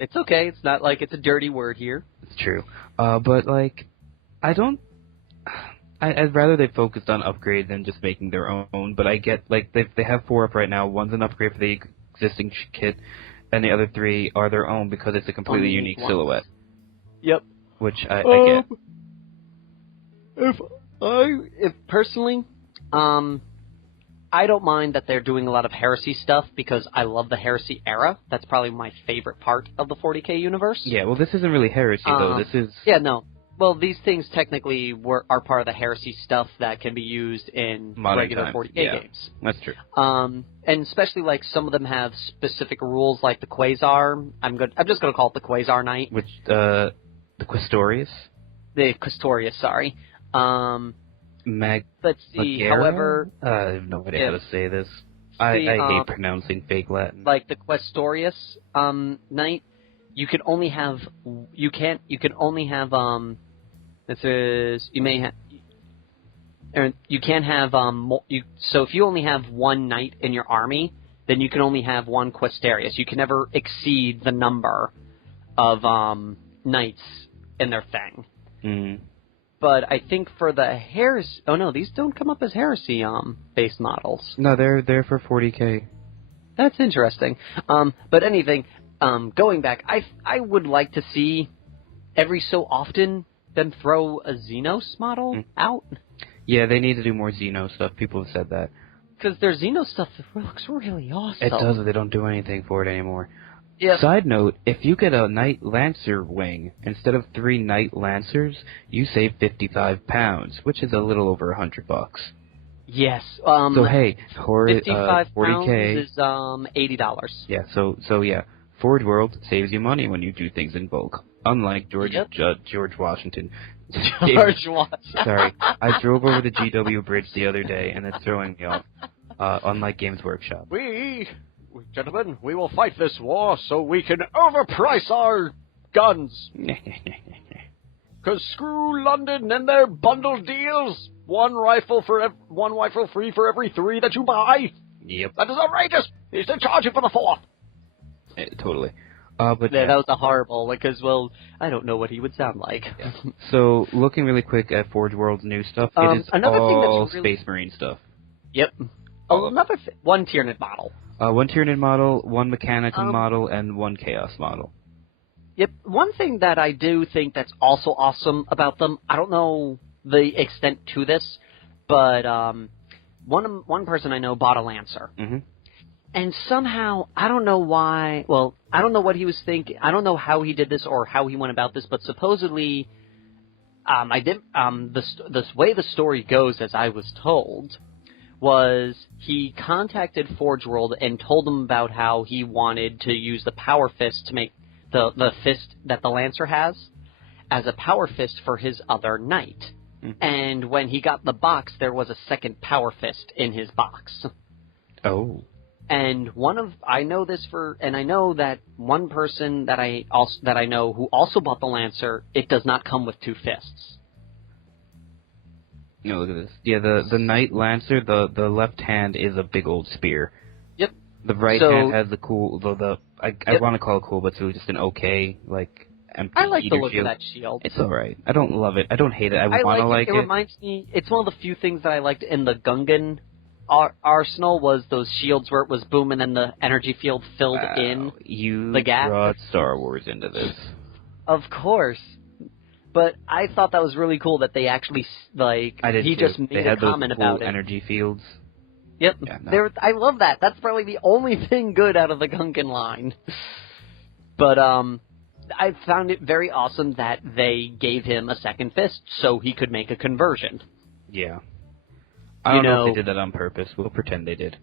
It's okay, it's not it's a dirty word here. It's true. But, I'd rather they focused on upgrade than just making their own, but I get, they have 4 up right now. One's an upgrade for the existing kit, and the other 3 are their own because it's a completely unique silhouette. Yep. Which I get. If personally, I don't mind that they're doing a lot of Heresy stuff because I love the Heresy era. That's probably my favorite part of the 40K universe. Yeah, well, this isn't really Heresy, though. This is... Yeah, no. Well, these things technically are part of the Heresy stuff that can be used in modern regular times. 40K games. That's true. And especially some of them have specific rules, like the Quasar. I'm just going to call it the Quasar Knight. Which the Questorius? The Questorius, sorry. Let's see. Magera? However, I have no idea how to say this. I hate pronouncing fake Latin. Like the Questorius Knight. You can only have so if you only have 1 knight in your army, then you can only have 1 Questorius. You can never exceed the number of knights in their thing. Mm. But I think for the Heresy... Oh, no, these don't come up as Heresy based models. No, they're for 40K. That's interesting. But anything... going back, I would like to see every so often them throw a Xenos model out. Yeah, they need to do more Xeno stuff. People have said that. Because their Xeno stuff looks really awesome. It does. They don't do anything for it anymore. Yep. Side note, if you get a Knight Lancer wing, instead of 3 Knight Lancers, you save 55 pounds, which is a little over $100. Yes. So hey, 55 40K pounds is $80. Yeah. So yeah. Forge World saves you money when you do things in bulk, unlike George Washington. George Washington. Sorry, I drove over the GW bridge the other day, and it's throwing me off. Unlike Games Workshop. Gentlemen, we will fight this war so we can overprice our guns. Because screw London and their bundle deals. One rifle free for every 3 that you buy. Yep. That is outrageous. He's to charge you for the 4th. Totally. But yeah, that was a horrible, because, I don't know what he would sound like. Yeah. So, looking really quick at Forge World's new stuff, it is all Space Marine stuff. Yep. One Tyranid model. 1 Tyranid model, 1 Mechanicum model, and 1 Chaos model. Yep. One thing that I do think that's also awesome about them, I don't know the extent to this, but one person I know bought a Lancer. Mm-hmm. And somehow, I don't know why, I don't know what he was thinking, I don't know how he did this or how he went about this, but supposedly, the way the story goes, as I was told, was he contacted Forge World and told them about how he wanted to use the Power Fist to make the fist that the Lancer has as a Power Fist for his other knight. Mm-hmm. And when he got the box, there was a second Power Fist in his box. Oh. And I know that one person that I know who also bought the Lancer, it does not come with 2 fists. Look at this. Yeah, the Knight Lancer, the left hand is a big old spear. Yep. The right hand has the cool, I want to call it cool, but it's really just an okay, like, empty I like the look shield. of that shield. It's alright. I don't love it. I don't hate it. I want to like it. It reminds me, it's one of the few things that I liked in the Gungan arsenal was those shields where it was boom and then the energy field filled in the gap. You brought Star Wars into this. Of course. But I thought that was really cool that they actually, he just made a comment about it. Energy fields. Yep. Yeah, no. I love that. That's probably the only thing good out of the Gungan line. But, I found it very awesome that they gave him a second fist so he could make a conversion. Yeah. I don't know if they did that on purpose. We'll pretend they did.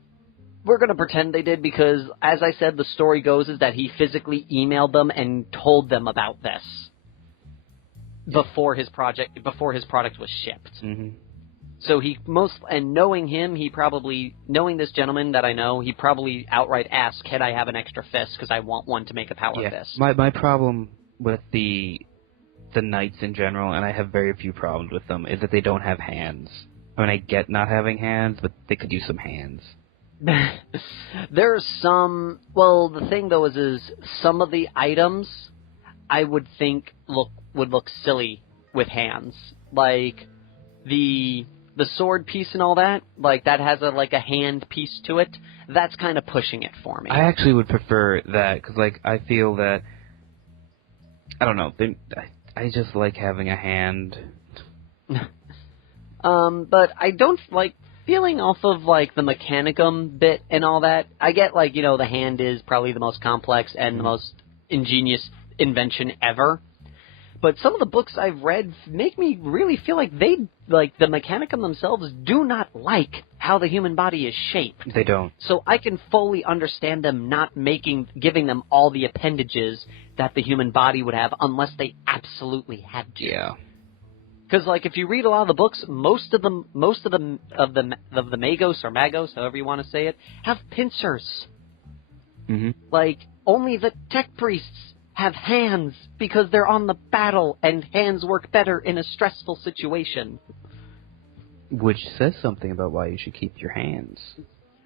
We're going to pretend they did because, as I said, the story goes is that he physically emailed them and told them about this before his product was shipped. Mm-hmm. So knowing him, knowing this gentleman that I know, he probably outright asked, can I have an extra fist because I want one to make a power fist. My problem with the knights in general, and I have very few problems with them, is that they don't have hands. I mean, I get not having hands, but they could use some hands. There's some... Well, the thing, though, is some of the items I would think would look silly with hands. Like, the sword piece and all that, that has a hand piece to it. That's kind of pushing it for me. I actually would prefer that, because, I feel that... I don't know. I just like having a hand. But I don't like feeling off of, the Mechanicum bit and all that. I get, the hand is probably the most complex and the most ingenious invention ever. But some of the books I've read make me really feel like the Mechanicum themselves do not like how the human body is shaped. They don't. So I can fully understand them not giving them all the appendages that the human body would have unless they absolutely had to. Yeah. Because, if you read a lot of the books, most of the Magos or Magos, however you want to say it, have pincers. Mm-hmm. Only the tech priests have hands because they're on the battle and hands work better in a stressful situation. Which says something about why you should keep your hands.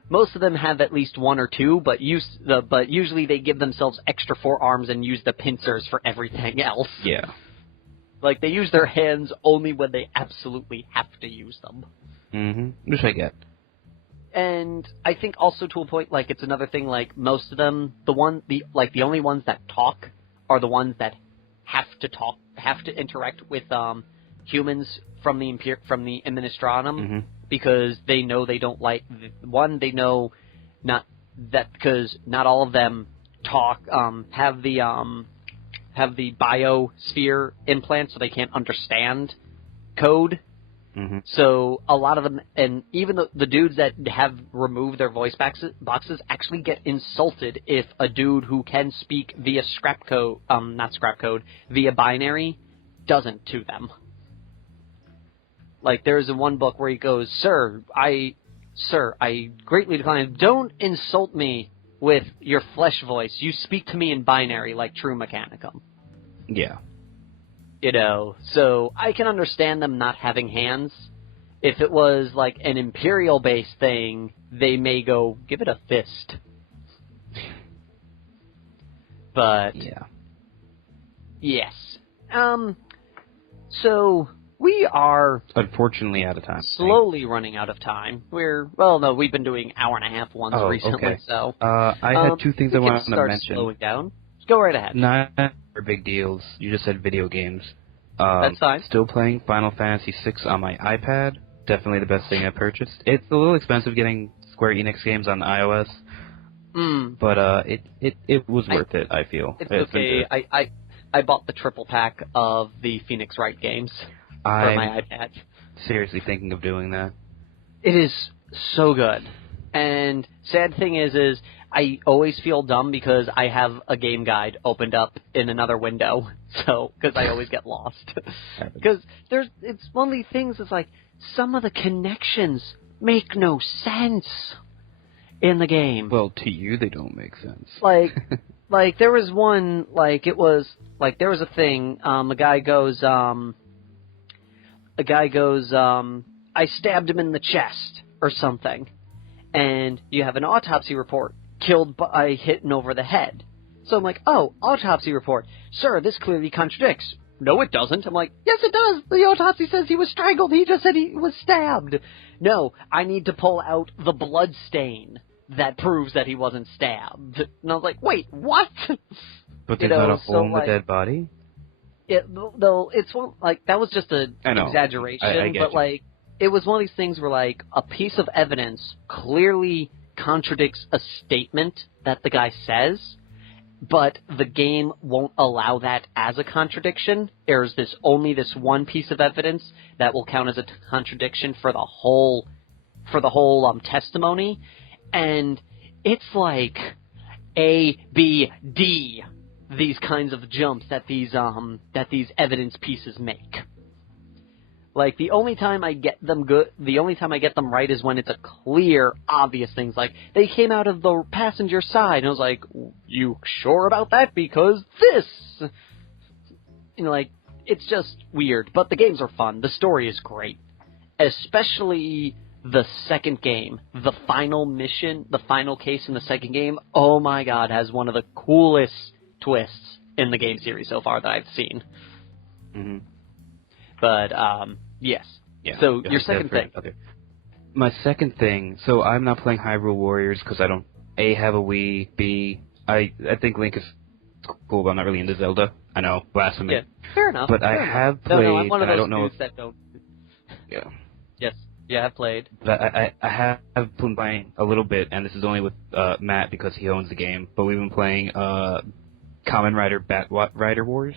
Most of them have at least one or two, but usually they give themselves extra forearms and use the pincers for everything else. Yeah. They use their hands only when they absolutely have to use them. Mm-hmm. Which I get. And I think also to a point, it's another thing, most of them, the only ones that talk are the ones that have to interact with humans from the Administratum, mm-hmm. because they know they don't they know not that, because not all of them talk, have the biosphere implant, so they can't understand code. Mm-hmm. So a lot of them, and even the dudes that have removed their voice boxes actually get insulted if a dude who can speak via via binary doesn't to them. There's one book where he goes, Sir, I greatly decline. Don't insult me with your flesh voice. You speak to me in binary like true Mechanicum. Yeah. So I can understand them not having hands. If it was an Imperial-based thing, they may go, give it a fist. But... yeah. Yes. So, we are... unfortunately out of time. Slowly running out of time. We've been doing hour-and-a-half ones recently, okay. so... I had two things I wanted to mention. Slowing down. Go right ahead. Not big deals. You just said video games. That's fine. Still playing Final Fantasy VI on my iPad. Definitely the best thing I purchased. It's a little expensive getting Square Enix games on iOS. But it was worth it, I feel. It's okay. I bought the triple pack of the Phoenix Wright games for my iPad. Seriously thinking of doing that. It is so good. And sad thing is I always feel dumb because I have a game guide opened up in another window, because I always get lost. Because it's one of these things, it's some of the connections make no sense in the game. Well, to you they don't make sense. There was one, there was a thing, a guy goes, I stabbed him in the chest or something. And you have an autopsy report, killed by hitting over the head. So I'm like, oh, autopsy report. Sir, this clearly contradicts. No, it doesn't. I'm like, yes, it does. The autopsy says he was strangled. He just said he was stabbed. No, I need to pull out the blood stain that proves that he wasn't stabbed. And I was like, wait, what? But there's not a hole in the dead body? It's one, like, that was just an exaggeration, I get but, you. like, it was one of these things where, like, a piece of evidence clearly contradicts a statement that the guy says, but the game won't allow that as a contradiction. There's only this one piece of evidence that will count as a contradiction for the whole testimony, and it's like A, B, D, these kinds of jumps that these evidence pieces make. Like, the only time I get them right is when it's a clear, obvious things, like, they came out of the passenger side, and I was like, you sure about that? Because this! You know, like, it's just weird, but the games are fun. The story is great. Especially the second game. The final mission, the final case in the second game, oh my god, has one of the coolest twists in the game series so far that I've seen. Mm-hmm. But, yes. Yeah, so, your second thing. Okay. My second thing, so I'm not playing Hyrule Warriors because I don't, A, have a Wii, B, I think Link is cool, but I'm not really into Zelda. I know, blasphemy. Yeah, fair enough. But I have played, I'm one of those I don't know dudes that don't... Yeah. Yes, yeah, I've played. But I have been playing a little bit, and this is only with Matt because he owns the game, but we've been playing Kamen Rider Rider Wars.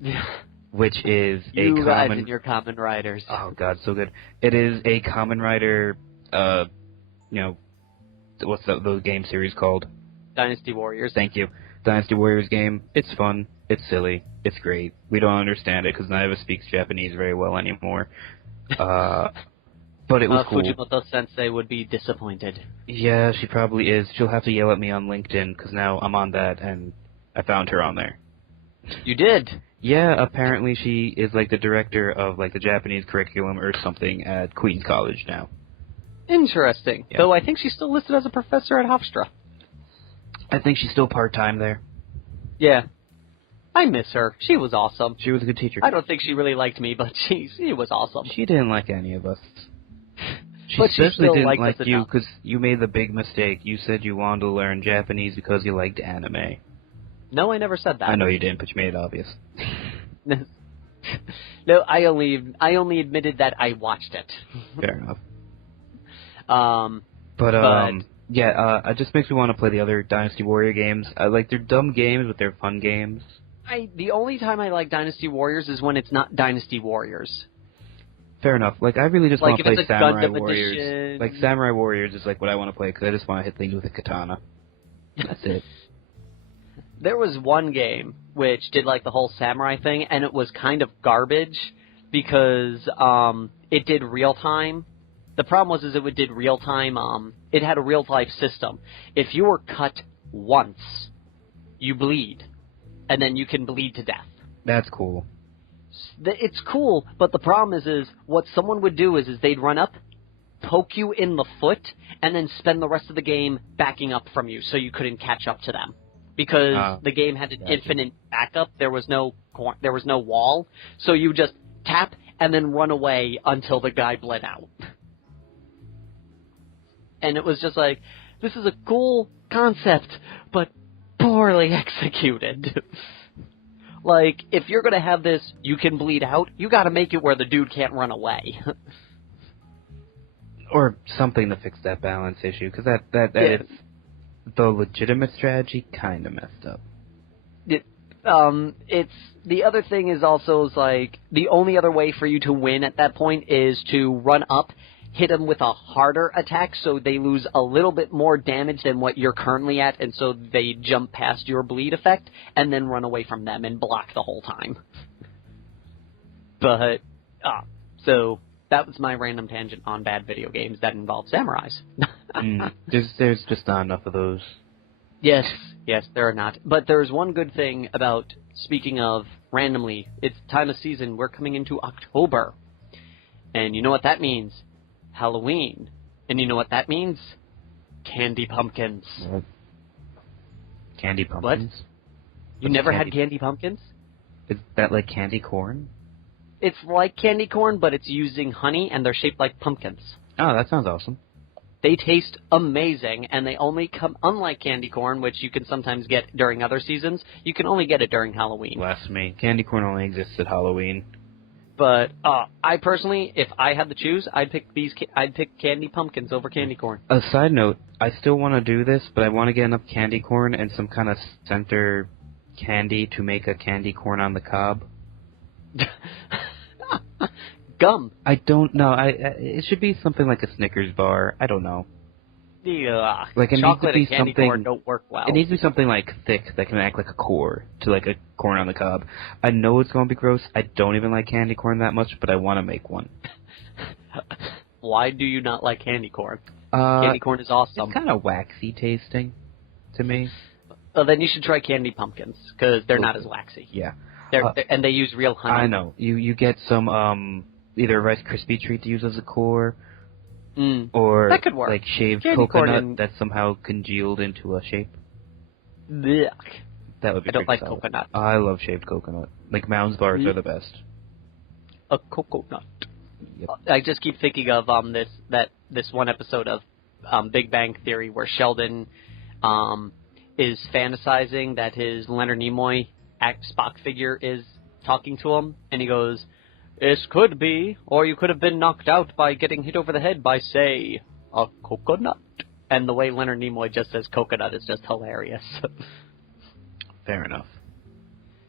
Yeah. Which is you guys and your Kamen Riders. Oh god, so good. It is a Kamen Rider, what's the game series called? Dynasty Warriors. Thank you. Dynasty Warriors game. It's fun. It's silly. It's great. We don't understand it because none of us speaks Japanese very well anymore. But it was cool. Fujimoto-sensei would be disappointed. Yeah, she probably is. She'll have to yell at me on LinkedIn because now I'm on that and I found her on there. You did? Yeah, apparently she is like the director of like the Japanese curriculum or something at Queen's College now. Interesting. Yeah. Though I think she's still listed as a professor at Hofstra. I think she's still part-time there. Yeah. I miss her. She was awesome. She was a good teacher. I don't think she really liked me, but she was awesome. She didn't like any of us. But she especially still didn't liked like us you enough. because you made the big mistake. You said you wanted to learn Japanese because you liked anime. No, I never said that. I know you didn't, but you made it obvious. No, I only admitted that I watched it. Fair enough. It just makes me want to play the other Dynasty Warrior games. They're dumb games, but they're fun games. The only time I like Dynasty Warriors is when it's not Dynasty Warriors. Fair enough. Like, I really just want to play Samurai Gundam Warriors. edition. Like, Samurai Warriors is like what I want to play because I just want to hit things with a katana. That's it. There was one game which did like the whole samurai thing, and it was kind of garbage because it did real time. The problem was it did real time. It had a real life system. If you were cut once, you bleed, and then you can bleed to death. That's cool. It's cool, but the problem is what someone would do is they'd run up, poke you in the foot, and then spend the rest of the game backing up from you so you couldn't catch up to them. Because the game had an infinite backup, there was no wall, so you just tap and then run away until the guy bled out. And it was just like, this is a cool concept, but poorly executed. Like, if you're gonna have this, you can bleed out, you gotta make it where the dude can't run away. Or something to fix that balance issue, because that is... The legitimate strategy kind of messed up. It's the other thing is also like the only other way for you to win at that point is to run up, hit them with a harder attack, so they lose a little bit more damage than what you're currently at, and so they jump past your bleed effect, and then run away from them and block the whole time. But so that was my random tangent on bad video games that involve samurais. There's just not enough of those. Yes, there are not. But there's one good thing about, speaking of randomly, it's time of season, we're coming into October. And you know what that means? Halloween. And you know what that means? Candy pumpkins. What? Candy pumpkins? What? You never had candy pumpkins? Is that like candy corn? It's like candy corn, but it's using honey, and they're shaped like pumpkins. Oh, that sounds awesome. They taste amazing, and they only come, unlike candy corn, which you can sometimes get during other seasons, you can only get it during Halloween. Blasphemy. Candy corn only exists at Halloween. But I personally, if I had to choose, I'd pick candy pumpkins over candy corn. A side note, I still want to do this, but I want to get enough candy corn and some kind of center candy to make a candy corn on the cob. Gum. I don't know. It should be something like a Snickers bar. I don't know. Yeah. Like it Chocolate needs to be and candy something, corn don't work well. It needs to be something like thick that can act like a core to like a corn on the cob. I know it's going to be gross. I don't even like candy corn that much, but I want to make one. Why do you not like candy corn? Candy corn is awesome. It's kind of waxy tasting to me. Well, then you should try candy pumpkins, because they're not as waxy. Yeah. And they use real honey. I know. You get some either a Rice Krispie treat to use as a core, or that could work. Like shaved candy coconut that's somehow congealed into a shape. Blech. That would be. I don't like solid. coconut. I love shaved coconut. Like Mounds bars are the best. A coconut. Yep. I just keep thinking of this one episode of Big Bang Theory where Sheldon is fantasizing that his Leonard Nimoy Spock figure is talking to him, and he goes, "This could be, or you could have been knocked out by getting hit over the head by, say, a coconut." And the way Leonard Nimoy just says coconut is just hilarious. Fair enough.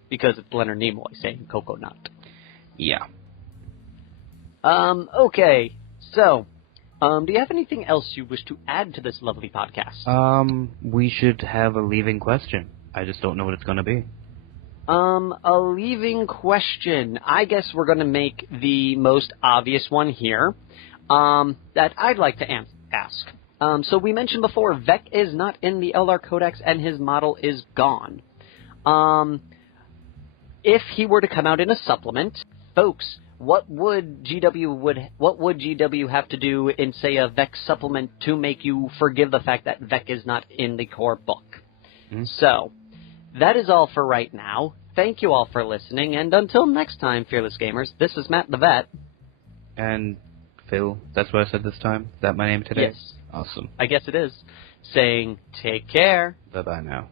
Because it's Leonard Nimoy saying coconut. Yeah. Okay. So, do you have anything else you wish to add to this lovely podcast? We should have a leaving question. I just don't know what it's going to be. A leaving question. I guess we're going to make the most obvious one here, that I'd like to ask. So we mentioned before, Vect is not in the Eldar Codex, and his model is gone. If he were to come out in a supplement, folks, what would GW have to do in, say, a Vect supplement to make you forgive the fact that Vect is not in the core book? So, that is all for right now. Thank you all for listening, and until next time, Fearless Gamers, this is Matt the Vet. And Phil, that's what I said this time? Is that my name today? Yes. Awesome. I guess it is. Saying, take care. Bye-bye now.